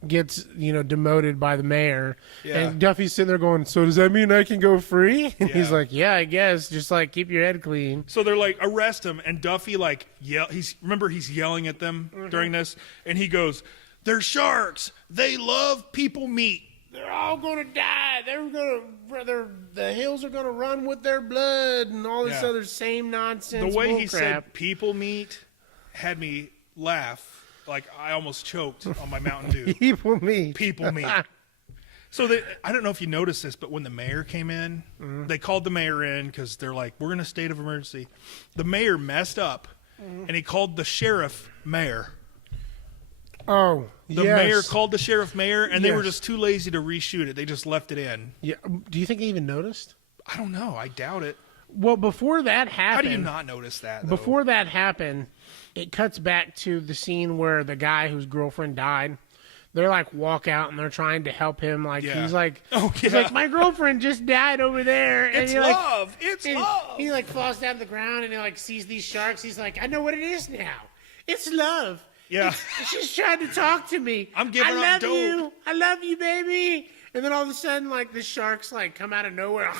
gets, demoted by the mayor. Yeah. And Duffy's sitting there going, so does that mean I can go free? And he's Yeah. like, yeah, I guess. Just like keep your head clean. So they're like, arrest him, and Duffy he's yelling at them during this, and he goes, they're sharks. They love people meat. They're all going to die. The hills are going to run with their blood and all this Yeah. other same nonsense. The way he bullcrap. said people meat had me laugh. Like I almost choked on my Mountain Dew. People meet. People meat. So I don't know if you noticed this, but when the mayor came in, they called the mayor in because they're like, we're in a state of emergency. The mayor messed up, and he called the sheriff mayor. Oh, The yes. mayor called the sheriff mayor, and they were Yes. just too lazy to reshoot it. They just left it in. Yeah. Do you think they even noticed? I don't know. I doubt it. Well, before that happened. How do you not notice that? Though? Before that happened, it cuts back to the scene where the guy whose girlfriend died. They're like walk out and they're trying to help him. Like Yeah. he's like, Oh, he's yeah. like, my girlfriend just died over there. And It's he, like, love. It's and love. He like falls down to the ground and he like sees these sharks. He's like, I know what it is now. It's love. Yeah. She's trying to talk to me. I'm giving I up love you. dope. I love you, baby. And then all of a sudden, like the sharks like come out of nowhere.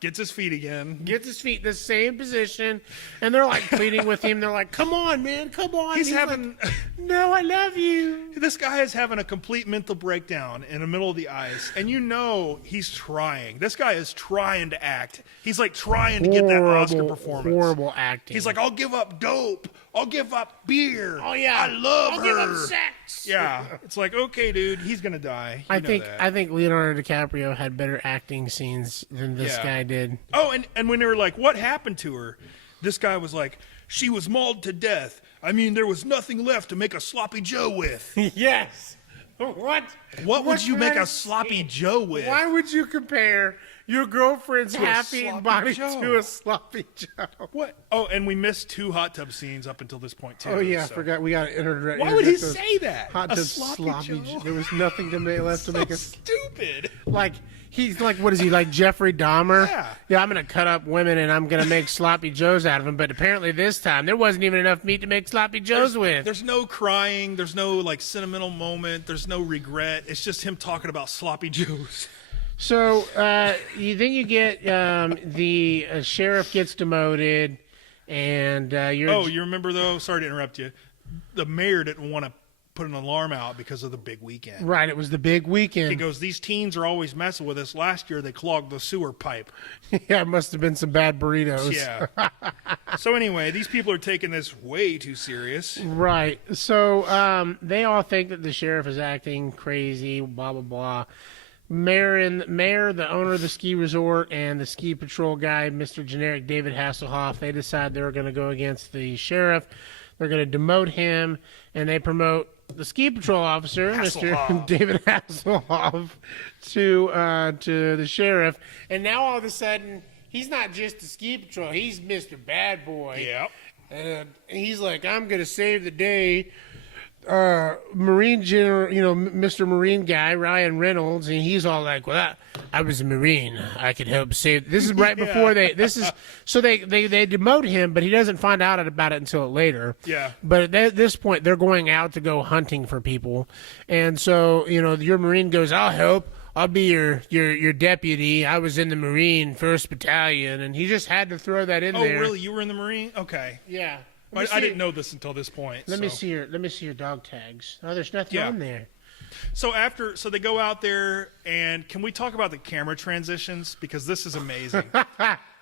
Gets his feet again. Gets his feet in the same position, and they're like pleading with him. They're like, "Come on, man, come on." He's And having. like, no, I love you. This guy is having a complete mental breakdown in the middle of the ice, and you know he's trying. This guy is trying to act. He's like trying to get that Oscar performance. Horrible acting. He's like, I'll give up dope. I'll give up beer. "Oh yeah, I love I'll her. give him sex." Yeah, it's like, okay, dude, he's gonna die. You know that. I think Leonardo DiCaprio had better acting scenes than this Yeah. guy did. Oh, and when they were like, what happened to her? This guy was like, she was mauled to death. I mean, there was nothing left to make a sloppy Joe with. Yes. What? What would you make kind a of- sloppy Joe with? Why would you compare your girlfriend's a happy sloppy body Joe. to a sloppy Joe? What? Oh, and we missed 2 hot tub scenes up until this point too. Oh yeah, I so- forgot we got to interject. Why would he those say that? Hot A tub sloppy Joe? There was nothing to make left to So make a stupid. like. He's like, what is he like, Jeffrey Dahmer? Yeah. I'm gonna cut up women and I'm gonna make sloppy joes out of them. But apparently this time there wasn't even enough meat to make sloppy joes with. There's no crying. There's no like sentimental moment. There's no regret. It's just him talking about sloppy Joes. So then you get the sheriff gets demoted, and you're Oh, you remember though? Sorry to interrupt you. The mayor didn't want to put an alarm out because of the big weekend. right. It was the big weekend. He goes, these teens are always messing with us. Last year they clogged the sewer pipe. Yeah, it must have been some bad burritos. Yeah. So anyway, these people are taking this way too serious. Right. So they all think that the sheriff is acting crazy, blah, blah, blah. Mayor, the owner of the ski resort, and the ski patrol guy, Mr. Generic David Hasselhoff, they decide they're going to go against the sheriff. They're going to demote him, and they promote the ski patrol officer, Mr. Hasselhoff. David Hasselhoff, to the sheriff, and now all of a sudden he's not just the ski patrol; he's Mr. Bad Boy. Yep. And he's like, I'm gonna save the day. Marine general, Mr. Marine guy, Ryan Reynolds, and he's all like, well, I was a Marine. I could help save. This is right before they demote him, but he doesn't find out about it until later. Yeah. But at this point, they're going out to go hunting for people. And so, your Marine goes, I'll help. I'll be your deputy. I was in the Marine 1st Battalion. And he just had to throw that in Oh, there. really? You were in the Marine? Okay. Yeah. I didn't know this until this point. Let me see your dog tags. Oh, there's nothing Yeah. on there. So they go out there, and can we talk about the camera transitions, because this is amazing.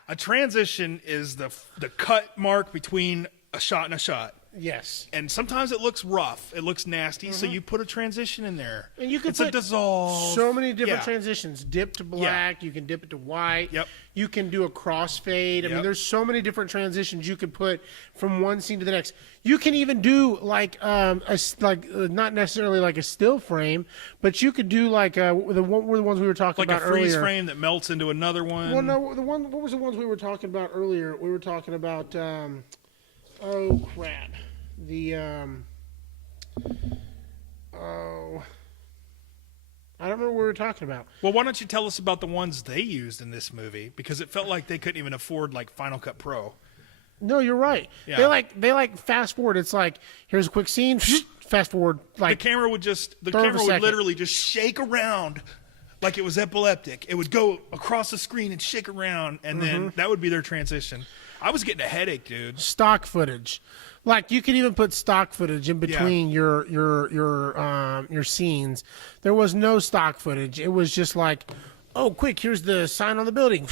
A transition is the cut mark between a shot and a shot. Yes. And sometimes it looks rough. It looks nasty. So you put a transition in there. And you can it's put a dissolve. so many different Yeah. transitions. Dip to black. You can dip it to white. Yep. You can do a crossfade. I mean, Yep. there's so many different transitions you could put from one scene to the next. You can even do not necessarily like a still frame, but you could do like the ones we were talking Like about a freeze earlier. frame that melts into another one. Well, no, what was the ones we were talking about earlier? We were talking about oh crap. I don't remember what we were talking about. Well, why don't you tell us about the ones they used in this movie? Because it felt like they couldn't even afford like Final Cut Pro. No, you're right. Yeah. They like fast forward. It's like, here's a quick scene, fast forward. The Like camera would third of a second. literally just shake around like it was epileptic. It would go across the screen and shake around, and Mm-hmm. then that would be their transition. I was getting a headache, dude. stock footage. Like you could even put stock footage in between your scenes. There was no stock footage. It was just like, oh, quick, here's the sign on the building.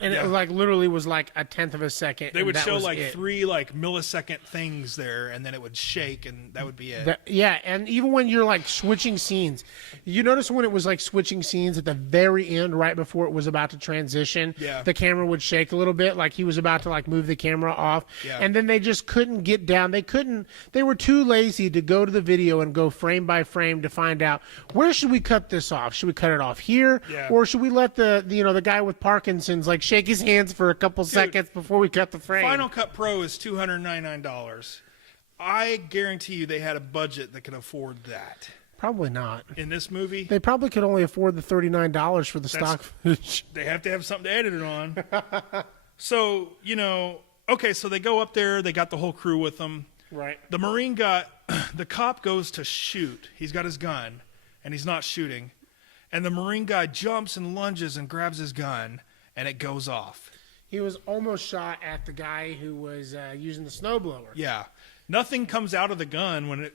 And Yeah. it like literally was like a tenth of a second. They and would that show was like it. 3 like millisecond things there, and then it would shake, and that would be it. Yeah, and even when you're like switching scenes, you notice when it was like switching scenes at the very end, right before it was about to transition, Yeah. the camera would shake a little bit, like he was about to like move the camera off, Yeah. and then they just couldn't get down. They were too lazy to go to the video and go frame by frame to find out where should we cut this off? Should we cut it off here, Yeah. or should we let the guy with Parkinson's like shake his hands for a couple seconds before we cut the frame? Final Cut Pro is $299. I guarantee you they had a budget that could afford that. Probably not. In this movie, They probably could only afford the $39 for the stock footage. they have to have something to edit it on. So, okay, so they go up there, they got the whole crew with them. Right. The Marine the cop goes to shoot. He's got his gun, and he's not shooting. And the Marine guy jumps and lunges and grabs his gun, and it goes off. He was almost shot at the guy who was using the snowblower. Yeah. Nothing comes out of the gun when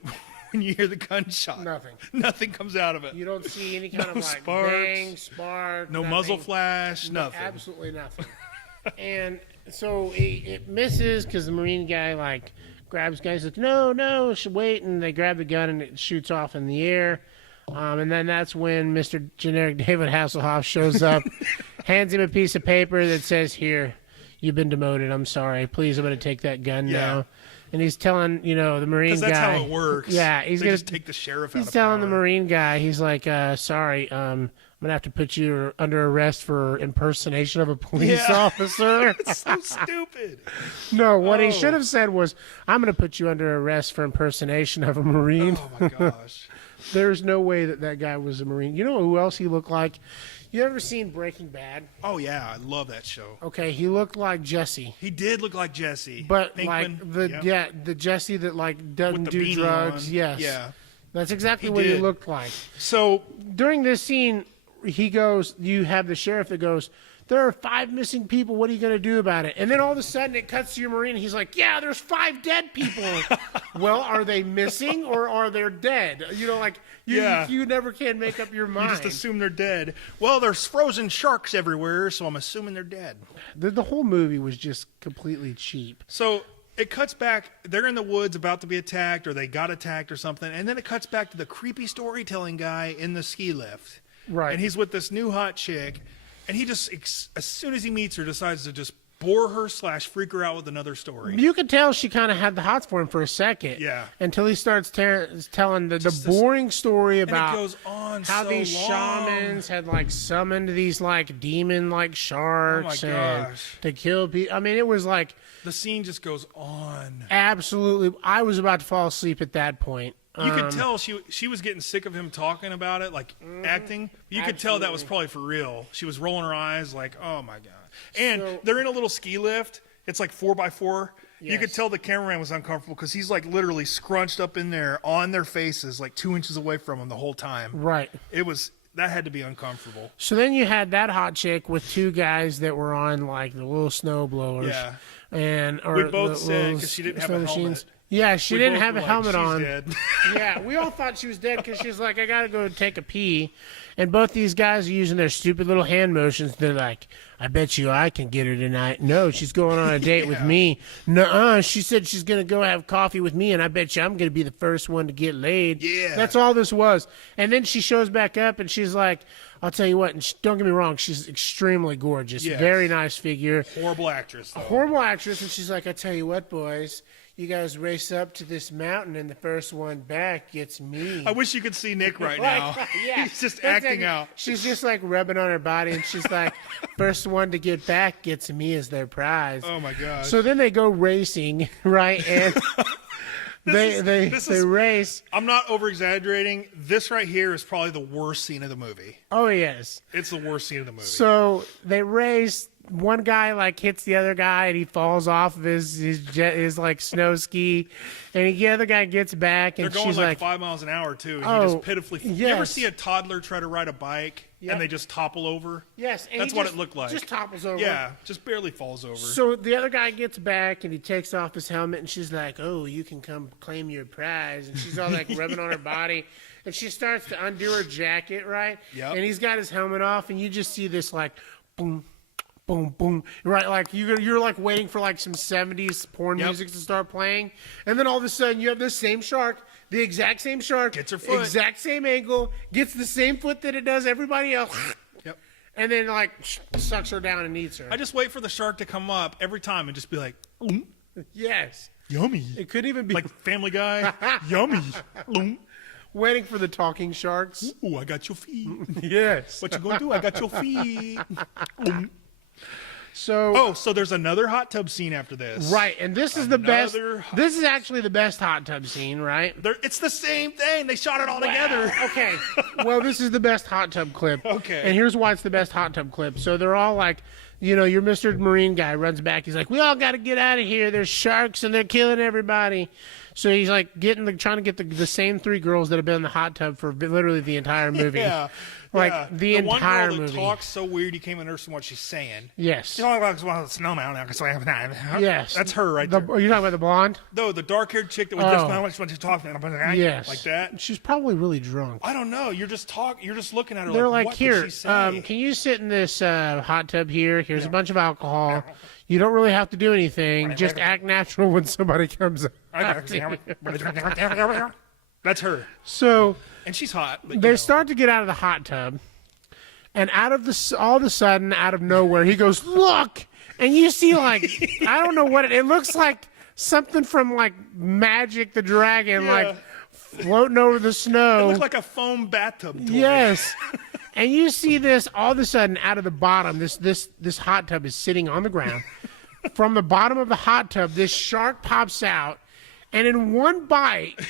when you hear the gunshot. Nothing. Nothing comes out of it. You don't see any kind No of like sparks, bang, spark. No nothing. muzzle flash, nothing. Absolutely nothing. And so it misses because the Marine guy like grabs guys like no, should wait, and they grab the gun and it shoots off in the air. And then that's when Mr. Generic David Hasselhoff shows up, hands him a piece of paper that says, "Here, you've been demoted. I'm sorry. Please, I'm going to take that gun Yeah. now." And he's telling the Marine Because guy. that's how it works. Yeah, he's they gonna just take the sheriff out He's of telling power. the Marine guy, he's like, "Sorry, I'm gonna have to put you under arrest for impersonation of a police Yeah. officer." It's so stupid. No, what he Oh. should have said was, "I'm gonna put you under arrest for impersonation of a Marine." Oh my gosh. There's no way that guy was a Marine. You know who else he looked like? You ever seen Breaking Bad? Oh yeah, I love that show. Okay, he looked like Jesse, He did look like Jesse. but Pinkman. like Yep. the Jesse that like doesn't With the do beanie drugs. on. Yes, Yeah. that's exactly He what he did. looked like. So During this scene, he goes, you have the sheriff that goes, "There are 5 missing people. What are you going to do about it?" And then all of a sudden it cuts to your Marine. And he's like, "Yeah, there's 5 dead people." Well, are they missing or are they dead? Yeah. You never can make up your you mind. just assume they're dead. Well, there's frozen sharks everywhere, so I'm assuming they're dead. The whole movie was just completely cheap. So it cuts back. They're in the woods about to be attacked, or they got attacked or something. And then it cuts back to the creepy storytelling guy in the ski lift. Right. And he's with this new hot chick. And he just, as soon as he meets her, decides to just bore her / freak her out with another story. You could tell she kind of had the hots for him for a second. Yeah. Until he starts telling the boring story about goes on how so these long. shamans had like summoned these like demon like sharks and gosh. to kill people. I mean, it was like The scene just goes on. absolutely. I was about to fall asleep at that point. You could tell she was getting sick of him talking about it, like acting. You could tell that was probably for real. She was rolling her eyes like, oh my God. And So- they're in a little ski lift. It's like 4x4. You could Yes. tell the cameraman was uncomfortable because he's like literally scrunched up in there on their faces, like 2 inches away from them the whole time. Right. That had to be uncomfortable. So then you had that hot chick with two guys that were on like the little snow blowers. Yeah. And or We both the said, little 'cause she didn't have snow a helmet. machines. Yeah, she We didn't both have a were like, helmet "She's on. dead." Yeah, we all thought she was dead because she's like, I gotta go take a pee, and both these guys are using their stupid little hand motions. They're like, I bet you I can get her tonight. No, she's going on a date with me. Nuh-uh, she said she's gonna go have coffee with me, and I bet you I'm gonna be the first one to get laid. Yeah. That's all this was. And then she shows back up, and she's like, I'll tell you what, and don't get me wrong, she's extremely gorgeous, Yes. very nice figure. Horrible actress, though. Horrible actress, and she's like, I tell you what, boys, you guys race up to this mountain, and the first one back gets me. I wish you could see Nick right Like, now. yeah. He's just That's acting like- out. She's just like rubbing on her body, and she's like, first one to get back gets me as their prize. Oh my gosh. So then they go racing, right? And they race. I'm not over exaggerating. This right here is probably the worst scene of the movie. Oh, yes. It's the worst scene of the movie. So they race. One guy like hits the other guy, and he falls off of his like snow ski, and the other guy gets back, and They're going she's like like, 5 miles an hour too. And he Oh, just pitifully. You ever yes. see a toddler try to ride a bike Yep. and they just topple over? yes, and That's he what just- it looked like. Just topples over. Yeah, just barely falls over. So the other guy gets back and he takes off his helmet, and she's like, "Oh, you can come claim your prize." And she's all like rubbing on her body, and she starts to undo her jacket, right? Yep. And he's got his helmet off, and you just see this like, boom, boom, boom, right? Like you're like waiting for like some '70s porn Yep. music to start playing, and then all of a sudden you have this same shark. The exact same shark Gets her foot. exact same angle, gets the same foot that it does everybody else, Yep. and then like sucks her down and eats her. I just wait for the shark to come up every time and just be like, "Mm, Yes, yummy. it could even be Like Family Guy, yummy. Mm, waiting for the talking sharks. ooh, I got your feet. Yes. What you gonna do? I got your feet. Mm. So Oh, so there's another hot tub scene after this. right, and this is the best. Another hot- This is actually the best hot tub scene, right? It's the same thing. They shot it all together. Okay. Well, this is the best hot tub clip. Okay. And here's why it's the best hot tub clip. So they're all like, your Mr. Marine guy runs back. He's like, we all got to get out of here. There's sharks and they're killing everybody. So he's like trying to get the same three girls that have been in the hot tub for literally the entire movie. Yeah. Like yeah. the one entire girl that movie. talks so weird you can't understand what she's saying. Yes. You know, like one of the snowman. Yes. That's her right Are there. you talking about the blonde? No, the dark-haired chick that was Oh. just now when she's talking Yes. like that. She's probably really drunk. I don't know. You're just You're just looking at her. They're like, like, what here, did she say? can you sit in this hot tub here? Here's a bunch of alcohol. You don't really have to do anything. Just act natural when somebody comes up. That's her, So and she's hot. But, they start to get out of the hot tub, and all of a sudden, out of nowhere, he goes, "Look!" And you see, like, I don't know what it looks like. Something from like Magic the Dragon, Yeah. like floating over the snow. It looks like a foam bathtub toy. Yes. And you see this all of a sudden out of the bottom. This hot tub is sitting on the ground. From the bottom of the hot tub, this shark pops out, and in one bite,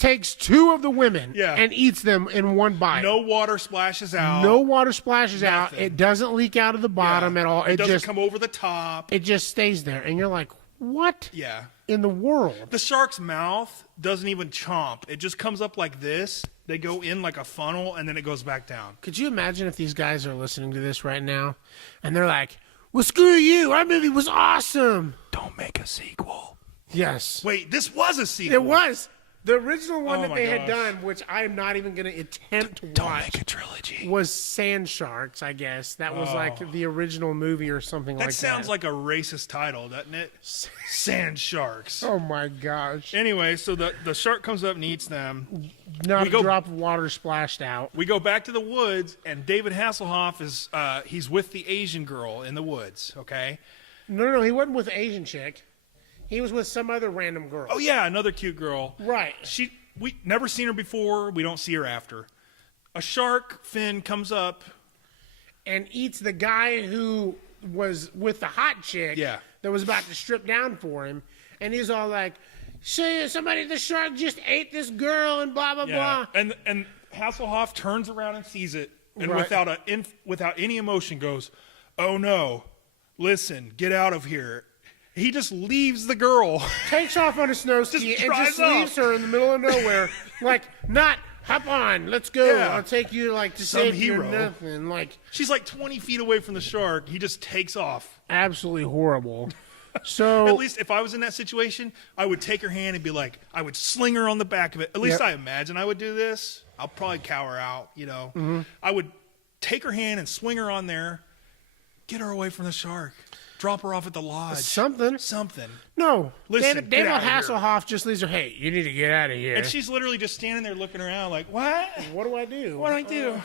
takes two of the women Yeah. and eats them in one bite. No water splashes out. No water splashes out. Nothing. It doesn't leak out of the Yeah. bottom at all. It doesn't just come over the top. it just stays there, and you're like, what Yeah. in the world? The shark's mouth doesn't even chomp. It just comes up like this. They go in like a funnel, and then it goes back down. Could you imagine if these guys are listening to this right now, and they're like, well, screw you. Our movie was awesome. Don't make a sequel. Yes. Wait, this was a sequel. It was. The original one Oh that my they had gosh. done, which I am not even going to attempt to Don't watch, make a trilogy. was Sand Sharks, I guess. That was like the original movie or something like That that. sounds like a racist title, doesn't it? Sand sharks. Oh my gosh. Anyway, so the shark comes up and eats them. Not We a go- drop of water splashed out. We go back to the woods, and David Hasselhoff is he's with the Asian girl in the woods. Okay, No, he wasn't with the Asian chick. He was with some other random girl. Oh yeah, another cute girl. Right. We never seen her before. We don't see her after. A shark fin comes up. And eats the guy who was with the hot chick Yeah. that was about to strip down for him. And he's all like, the shark just ate this girl and blah, blah, blah. And Hasselhoff turns around and sees it, and Right. without any emotion goes, "Oh no, listen, get out of here." He just leaves the girl. Takes off on a snow ski and drives just leaves off. her in the middle of nowhere. Like, not, hop on, let's go. Yeah. I'll take you, like, to Some save you or hero. nothing. Like, She's like 20 feet away from the shark. He just takes off. absolutely horrible. So, At least if I was in that situation, I would take her hand and be like, I would sling her on the back of it. At least Yep. I imagine I would do this. I'll probably cower out, you know. Mm-hmm. I would take her hand and swing her on there, get her away from the shark, drop her off at the lodge. something. Something. No. Listen, David get outta here. Hasselhoff just leaves her, hey, you need to get out of here. And she's literally just standing there looking around like, what? What do I do? What do I do?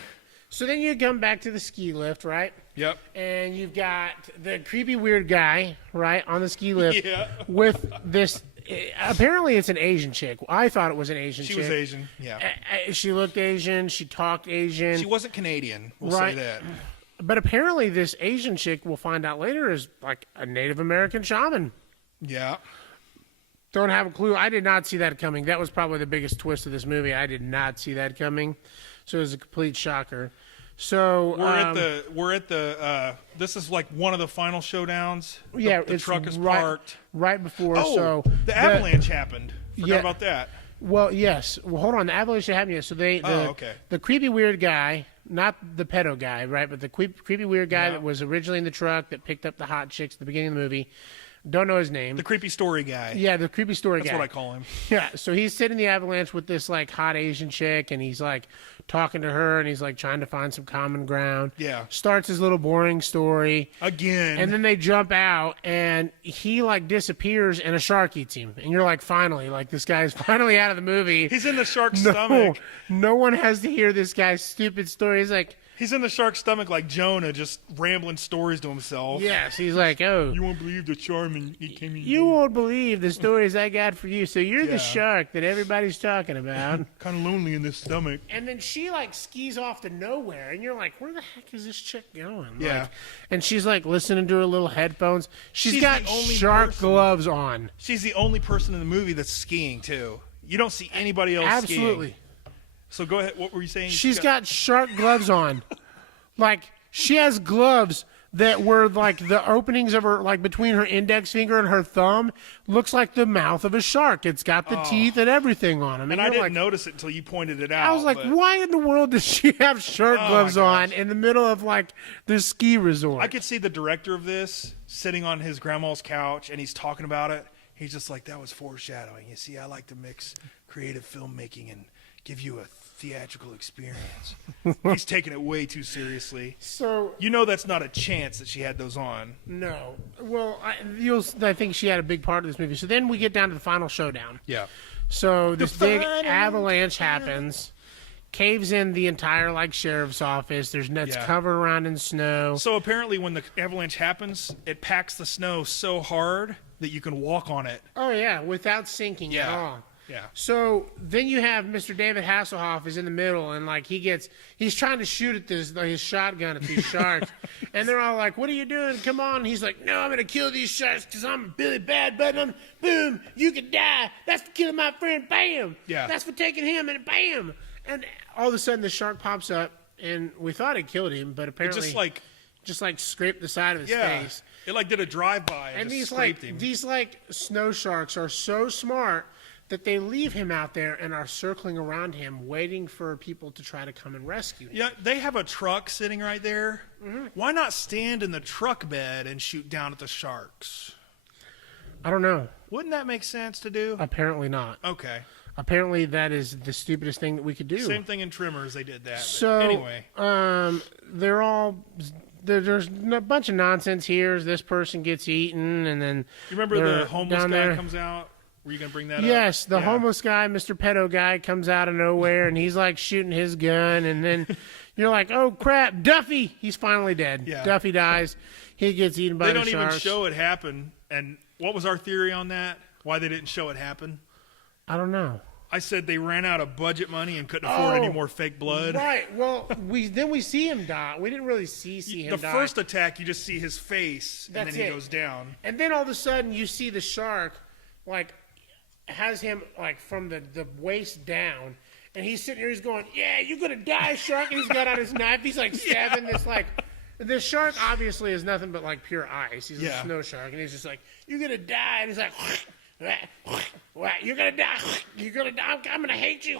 So then you come back to the ski lift, right? Yep. And you've got the creepy weird guy, right, on the ski lift Yeah. with this. Apparently, it's an Asian chick. I thought it was an Asian She chick. was Asian. Yeah. She looked Asian. She talked Asian. She wasn't Canadian. We'll Right. say that. But apparently, this Asian chick, we'll find out later, is like a Native American shaman. Yeah. Don't have a clue. I did not see that coming. That was probably the biggest twist of this movie. I did not see that coming. So it was a complete shocker. So We're at the this is like one of the final showdowns. yeah, The it's truck is right, parked. right before. Oh, so the avalanche happened. Forgot Yeah. about that. Well, yes. Well, hold on. The avalanche happened yet. So okay. the creepy weird guy, not the pedo guy, right? But the creepy weird guy Yeah. that was originally in the truck that picked up the hot chicks at the beginning of the movie. Don't know his name. The creepy story guy. Yeah, the creepy story That's guy. what I call him. Yeah, so he's sitting in the avalanche with this like hot Asian chick, and he's like talking to her, and he's like trying to find some common ground. Yeah. Starts his little boring story, Again. and then they jump out, and he like disappears, and a shark eats him, and you're like, finally, like this guy's finally out of the movie. he's in the shark's No, stomach. no one has to hear this guy's stupid story. He's like, He's in the shark's stomach like Jonah, just rambling stories to himself. yes, he's like, oh. You won't believe the charming he came in. You won't believe the stories I got for you. So you're Yeah. the shark that everybody's talking about. Kind of lonely in this stomach. And then she like skis off to nowhere, and you're like, "Where the heck is this chick going?" Yeah. Like, and she's like listening to her little headphones. She's She's got the only shark person- gloves on. She's the only person in the movie that's skiing too. You don't see anybody else Absolutely. skiing. So go ahead. What were you saying? She's got shark gloves on. Like she has gloves that were like the openings of her, like between her index finger and her thumb, looks like the mouth of a shark. It's got the teeth and everything on them. And I you're didn't like, notice it until you pointed it out. I was like, but why in the world does she have shark Oh, gloves my on gosh. in the middle of like this ski resort? I could see the director of this sitting on his grandma's couch and he's talking about it. He's just like, that was foreshadowing. You see, I like to mix creative filmmaking and give you a theatrical experience. He's taking it way too seriously. So You know that's not a chance that she had those on. no, well, I think she had a big part of this movie. So then we get down to the final showdown. Yeah. So this big final avalanche happens, caves in the entire like sheriff's office. There's nuts Yeah. covered around in snow. So apparently when the avalanche happens, it packs the snow so hard that you can walk on it. Oh yeah, without sinking at Yeah. all. Yeah. So then you have Mr. David Hasselhoff is in the middle, and like he's trying to shoot at his shotgun at these sharks, and they're all like, "What are you doing? Come on!" And he's like, "No, I'm gonna kill these sharks because I'm Billy Bad Button. Boom, you could die. That's for killing my friend. Bam. Yeah. That's for taking him, and bam." And all of a sudden the shark pops up, and we thought it killed him, but apparently Just like scraped the side of his yeah, face. it like did a drive by And just these scraped him. snow sharks are so smart that they leave him out there and are circling around him, waiting for people to try to come and rescue him. Yeah, they have a truck sitting right there. Mm-hmm. Why not stand in the truck bed and shoot down at the sharks? I don't know. Wouldn't that make sense to do? Apparently not. Okay. Apparently that is the stupidest thing that we could do. Same thing in Tremors, they did that. but So anyway, there's a bunch of nonsense here. This person gets eaten, and then you remember they're the homeless down guy there. comes out? Were you going to bring that up? Yes, the Yeah. homeless guy, Mr. Pedo guy, comes out of nowhere, and he's like shooting his gun, and then you're like, oh crap, Duffy! He's finally dead. Yeah. Duffy dies. He gets eaten by They the don't sharks. even show it happen. And what was our theory on that? Why they didn't show it happen? I don't know. I said they ran out of budget money and couldn't afford any more fake blood. Right. Well, we see him die. We didn't really see him The die. first attack, you just see his face, and That's then he it. goes down. And then all of a sudden, you see the shark, like, has him like from the waist down, and he's sitting here. He's going, "Yeah, you're gonna die, shark!" And he's got out his knife. He's like stabbing this like. The shark obviously is nothing but like pure ice. He's a snow shark, and he's just like, "You're gonna die," and he's like, "You're gonna die. You're gonna die. I'm gonna hate you."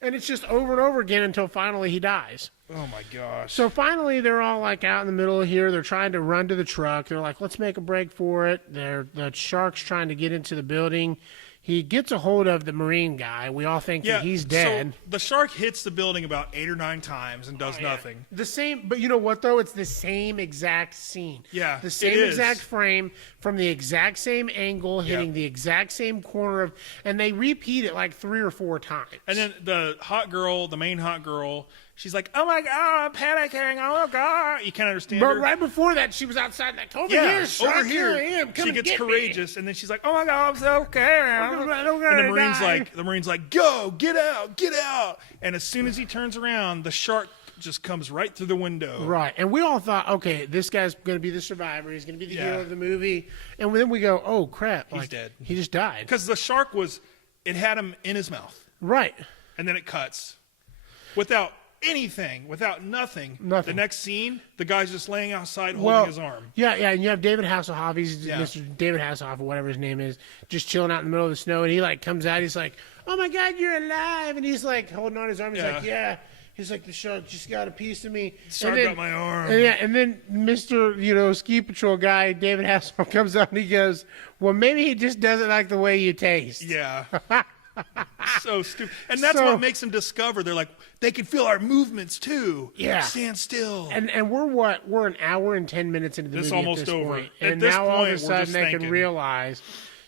And it's just over and over again until finally he dies. Oh my gosh. So finally, they're all like out in the middle of here. They're trying to run to the truck. They're like, let's make a break for it. The shark's trying to get into the building. He gets a hold of the Marine guy. We all think that he's dead. So the shark hits the building about 8 or 9 times and does nothing. The same, but you know what though? It's the same exact scene. Yeah, the it same is. exact frame from the exact same angle, hitting the exact same corner of, and they repeat it like 3 or 4 times. And then the hot girl, the main hot girl, she's like, "Oh my god, I'm panicking! Oh god!" You can't understand But her. right before that, she was outside like, over here, shark, over here. I am. Come She and gets get courageous, and then she's like, "Oh my god, I'm so scared!" I'm And gonna the Marine's like, "Go, get out, get out!" And as soon as he turns around, the shark just comes right through the window. Right, and we all thought, okay, this guy's going to be the survivor. He's going to be the hero of the movie. And then we go, oh crap, He's dead. He just died. Because the shark it had him in his mouth, Right. and then it cuts without anything, without nothing. Nothing. The next scene, the guy's just laying outside holding his arm. Yeah, and you have David Hasselhoff. He's Yeah. Mr. David Hasselhoff or whatever his name is, just chilling out in the middle of the snow. And he like comes out. He's like, "Oh my God, you're alive!" And he's like holding on his arm. He's like, "Yeah." He's like, "The shark just got a piece of me." Shark And then- got my arm. And then Mr. Ski Patrol guy, David Hasselhoff, comes out and he goes, "Well, maybe he just doesn't like the way you taste." Yeah. So stupid. And that's So- what makes them discover. They're like, they can feel our movements too. Yeah. Stand still. And we're an hour and 10 minutes into the This movie almost at this over. point. At And this now all of point, a we're sudden just they thinking- can realize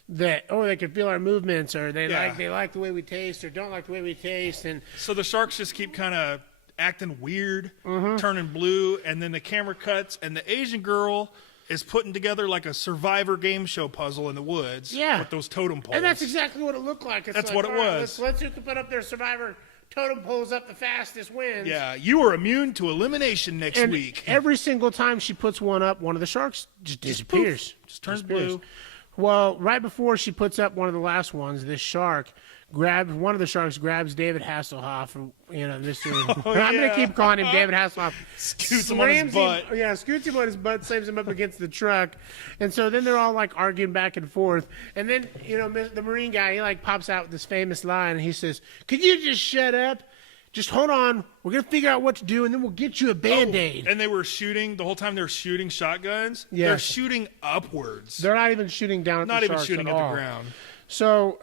that, oh, they can feel our movements, or they Yeah. like the way we taste, or don't like the way we taste. And So the sharks just keep kind of acting weird, Mm-hmm. turning blue, and then the camera cuts, and the Asian girl is putting together like a Survivor game show puzzle in the woods with those totem poles. And that's exactly what it looked like. It's That's like, what it all right, was. Let's just put up their Survivor totem poles up the fastest wins. Yeah, you are immune to elimination next And week. every single time she puts one up, one of the sharks just disappears. Just turns Disappears. blue. Well, right before she puts up one of the last ones, this shark one of the sharks grabs David Hasselhoff, Mr. I'm going to keep calling him David Hasselhoff. Scoots him on his slams butt. Scoots him on his butt, slams him up against the truck. And so then they're all like arguing back and forth. And then, the Marine guy, he like pops out with this famous line, and he says, "Could you just shut up? Just hold on. We're going to figure out what to do, and then we'll get you a Band-Aid." And they were shooting, the whole time they were shooting shotguns. Yeah. They're shooting upwards. They're not even shooting down at not the even sharks shooting at at all. the ground. So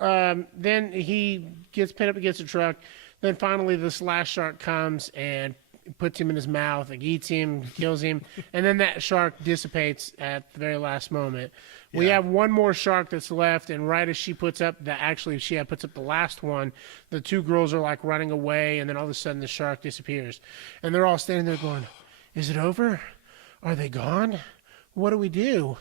then he gets pinned up against the truck. Then finally this last shark comes and puts him in his mouth, like eats him, kills him. And then that shark dissipates at the very last moment. We have one more shark that's left, and right as she puts up puts up the last one, the 2 girls are like running away, and then all of a sudden the shark disappears. And they're all standing there going, "Is it over? Are they gone? What do we do?"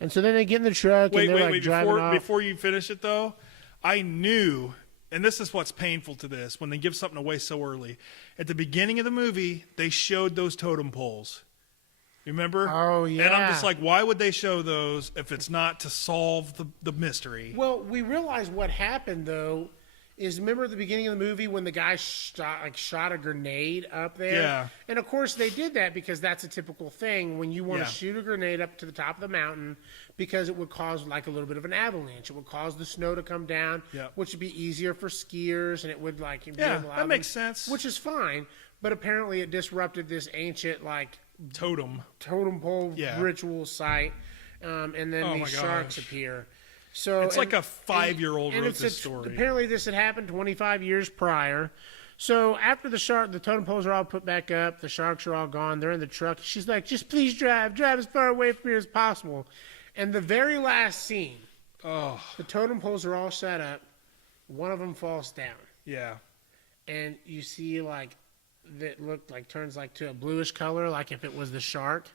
And so then they get in the truck and they're driving off. Before you finish it though, I knew, and this is what's painful to this, when they give something away so early. At the beginning of the movie, they showed those totem poles. Remember? Oh, yeah. And I'm just like, why would they show those if it's not to solve the mystery? Well, we realize what happened though is, remember at the beginning of the movie when the guy shot a grenade up there? Yeah. And of course they did that because that's a typical thing when you want Yeah. to shoot a grenade up to the top of the mountain, because it would cause like a little bit of an avalanche. It would cause the snow to come down, Yeah. which would be easier for skiers, and it would like Yeah, allow that them- makes sense. Which is fine, but apparently it disrupted this ancient like Totem. totem pole Yeah. ritual site, and then Oh these my sharks gosh. appear. So It's like a 5-year-old and wrote it's this story. Apparently, this had happened 25 years prior. So after the totem poles are all put back up, the sharks are all gone. They're in the truck. She's like, "Just please drive as far away from here as possible." And the very last scene, Oh, The totem poles are all set up. One of them falls down, yeah. and you see like that look like turns like to a bluish color, like if it was the shark.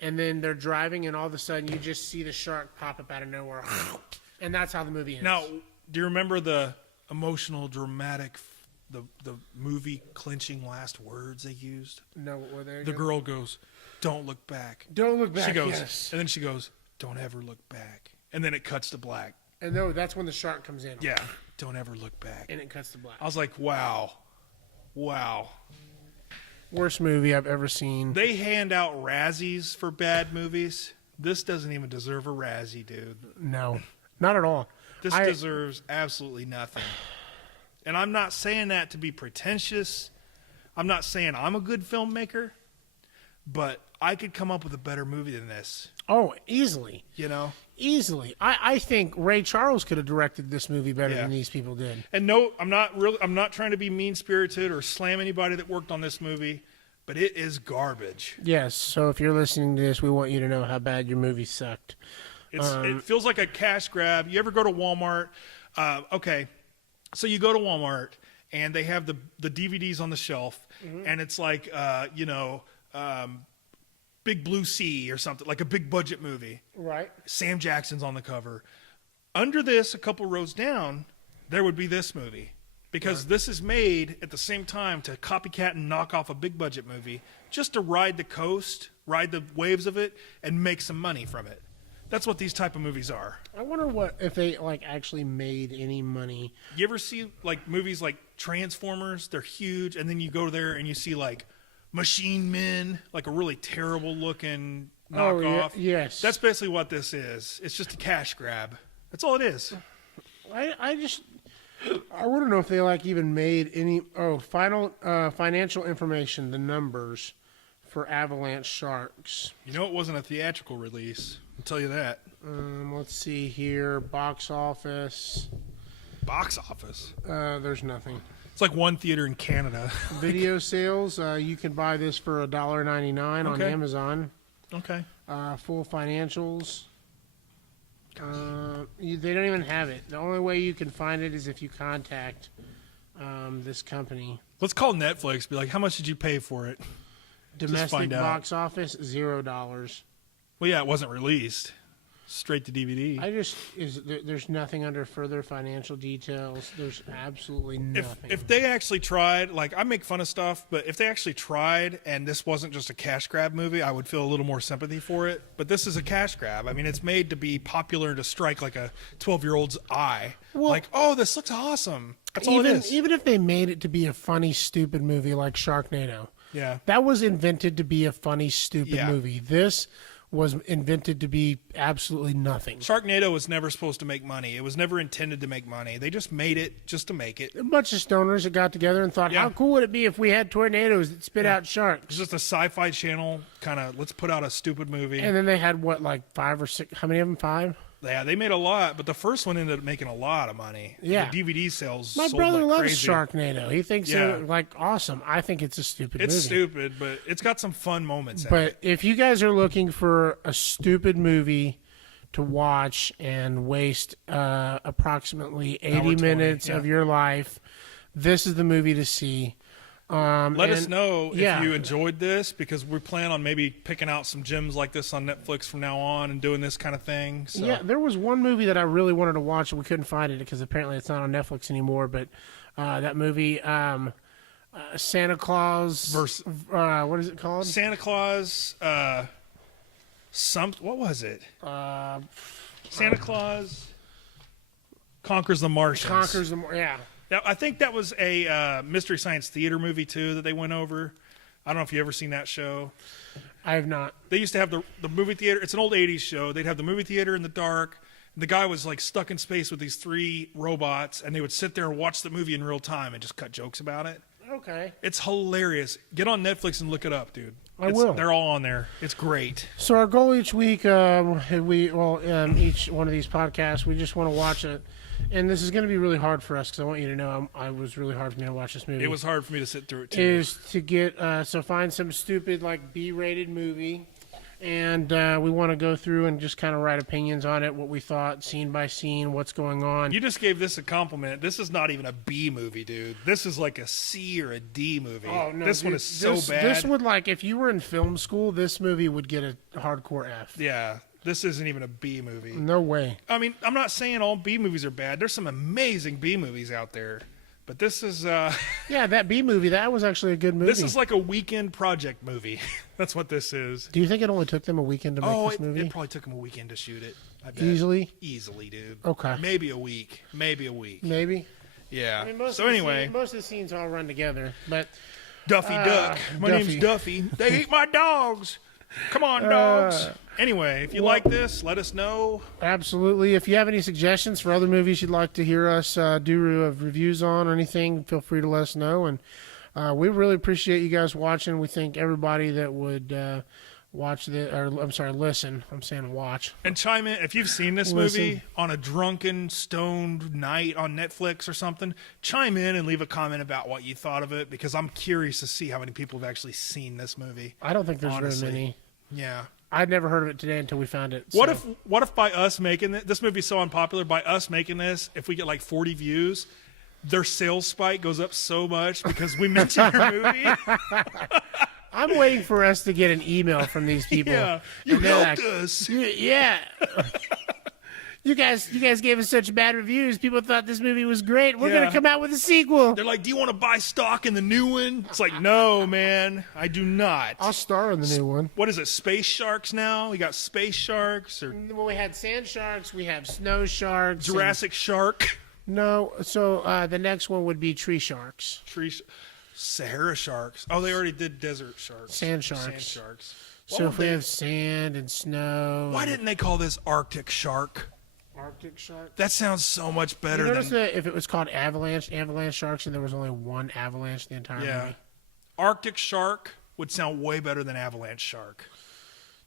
And then they're driving, and all of a sudden you just see the shark pop up out of nowhere, and that's how the movie ends. Now, do you remember the emotional, dramatic, the movie clinching last words they used? No, what were they? The girl goes, "Don't look back." Don't look back. She goes, Yes. and then she goes, "Don't ever look back." And then it cuts to black. And no, that's when the shark comes in. Yeah, don't ever look back. And it cuts to black. I was like, wow. Worst movie I've ever seen. They hand out Razzies for bad movies. This doesn't even deserve a Razzie, dude. No, not at all. This deserves absolutely nothing. And I'm not saying that to be pretentious. I'm not saying I'm a good filmmaker, but I could come up with a better movie than this, Oh, easily. you know? Easily. I think Ray Charles could have directed this movie better Yeah. than these people did. And no, I'm not trying to be mean-spirited or slam anybody that worked on this movie, but it is garbage. Yes, so if you're listening to this, we want you to know how bad your movie sucked. It feels like a cash grab. You ever go to Walmart? Okay, so you go to Walmart and they have the DVDs on the shelf, and it's like Big Blue Sea or something, like a big budget movie. Right. Sam Jackson's on the cover. Under this, a couple rows down, there would be this movie. Because this is made at the same time to copycat and knock off a big budget movie just to ride the coast, ride the waves of it, and make some money from it. That's what these type of movies are. I wonder what if they like actually made any money. You ever see like movies like Transformers? They're huge, and then you go there and you see like Machine Men, like a really terrible looking knockoff. Yes. That's basically what this is. It's just a cash grab. That's all it is. I want to know if they like even made any financial information, the numbers for Avalanche Sharks. You know it wasn't a theatrical release. I'll tell you that. Let's see here, box office. Box office. There's nothing. It's like one theater in Canada. Video sales. You can buy this for $1.99 on Okay. Amazon. Okay. Full financials. They don't even have it. The only way you can find it is if you contact this company. Let's call Netflix. Be like, how much did you pay for it? Domestic find out. box office $0. Well, yeah, it wasn't released. Straight to DVD. There's nothing under further financial details. There's absolutely nothing. If they actually tried, like I make fun of stuff, but if they actually tried and this wasn't just a cash grab movie, I would feel a little more sympathy for it. But this is a cash grab. I mean, it's made to be popular and to strike like a 12-year-old's eye. Well, like, oh, this looks awesome. That's all it is. Even if they made it to be a funny, stupid movie like Sharknado, Yeah. that was invented to be a funny, stupid Yeah. movie. This was invented to be absolutely nothing. Sharknado was never supposed to make money. It was never intended to make money. They just made it just to make it. A bunch of stoners that got together and thought, Yeah. how cool would it be if we had tornadoes that spit out sharks? It's just a sci-fi channel kind of, let's put out a stupid movie. And then they had, what, like 5 or 6? How many of them? 5? Yeah, they made a lot, but the first one ended up making a lot of money. Yeah. The DVD sales My sold brother like loves crazy. Sharknado. He thinks Yeah. they're, like, awesome. I think it's a stupid It's movie. stupid, but it's got some fun moments in it. But if you guys are looking for a stupid movie to watch and waste approximately 80 20, minutes yeah. of your life, this is the movie to see. Let us know yeah. if you enjoyed this, because we plan on maybe picking out some gems like this on Netflix from now on and doing this kind of thing. So. Yeah, there was one movie that I really wanted to watch and we couldn't find it because apparently it's not on Netflix anymore. But that movie, Santa Claus what is it called? Santa Claus, what was it? Santa Claus Conquers the Martians. Yeah. Now, I think that was a Mystery Science Theater movie, too, that they went over. I don't know if you ever seen that show. I have not. They used to have the movie theater. It's an old 80s show. They'd have the movie theater in the dark. And the guy was like stuck in space with these 3 robots, and they would sit there and watch the movie in real time and just cut jokes about it. Okay. It's hilarious. Get on Netflix and look it up, dude. I will. They're all on there. It's great. So our goal each week, each one of these podcasts, we just want to watch it. And this is going to be really hard for us because I want you to know I was really hard for me to watch this movie. It was hard for me to sit through it, too. Is to get find some stupid like B-rated movie and we want to go through and just kind of write opinions on it, what we thought, scene by scene, what's going on. You just gave this a compliment. This is not even a B movie, dude. This is like a C or a D movie. Oh, no, this one dude, is so bad. This would, like, if you were in film school, this movie would get a hardcore F. Yeah, this isn't even a B movie. No way. I mean, I'm not saying all B movies are bad. There's some amazing B movies out there. But this is Yeah, that B movie, that was actually a good movie. this is like a weekend project movie. That's what this is. Do you think it only took them a weekend to make this movie? It probably took them a weekend to shoot it. I bet. Easily, dude. Okay. Maybe a week. Maybe. Yeah. I mean, So anyway, most of the scenes all run together, but Duffy Duck. My name's Duffy. They eat my dogs. Come on, dogs. Anyway, if you like this, let us know. absolutely. If you have any suggestions for other movies you'd like to hear us do reviews on or anything, feel free to let us know. And we really appreciate you guys watching. We thank everybody that would listen. I'm saying watch. And chime in if you've seen this movie on a drunken, stoned night on Netflix or something. Chime in and leave a comment about what you thought of it, because I'm curious to see how many people have actually seen this movie. I don't think there's Honestly. very many. Yeah. I'd never heard of it today until we found it. What so. if by us making this movie's so unpopular, by us making this, if we get like 40 views, their sales spike goes up so much because we mentioned your movie? I'm waiting for us to get an email from these people. Yeah, you And they're helped like, us. Yeah. You guys gave us such bad reviews. People thought this movie was great. We're Yeah. gonna come out with a sequel. They're like, do you want to buy stock in the new one? It's like, no, man, I do not. I'll star in the new one. What is it, Space Sharks now? We got Space Sharks or Well, we had sand sharks. We have snow sharks. and- Jurassic Shark? No. So the next one would be tree sharks. Sahara Sharks. Oh, they already did Desert Sharks. Sand sharks. Sand Sharks. So if we have sand and snow. Why and didn't they call this Arctic Shark? Arctic shark? That sounds so much You better notice than... that if it was called avalanche sharks, and there was only one avalanche the entire Yeah. movie. Arctic Shark would sound way better than Avalanche Shark.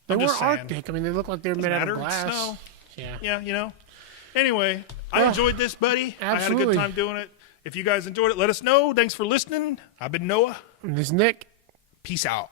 They I'm were just saying. Arctic. I mean, they look like they're made out matter. of It's glass. snow. Yeah. Yeah, you know. Anyway, I Well, enjoyed this, buddy. I had a absolutely. good time doing it. If you guys enjoyed it, let us know. Thanks for listening. I've been Noah. This is Nick. Peace out.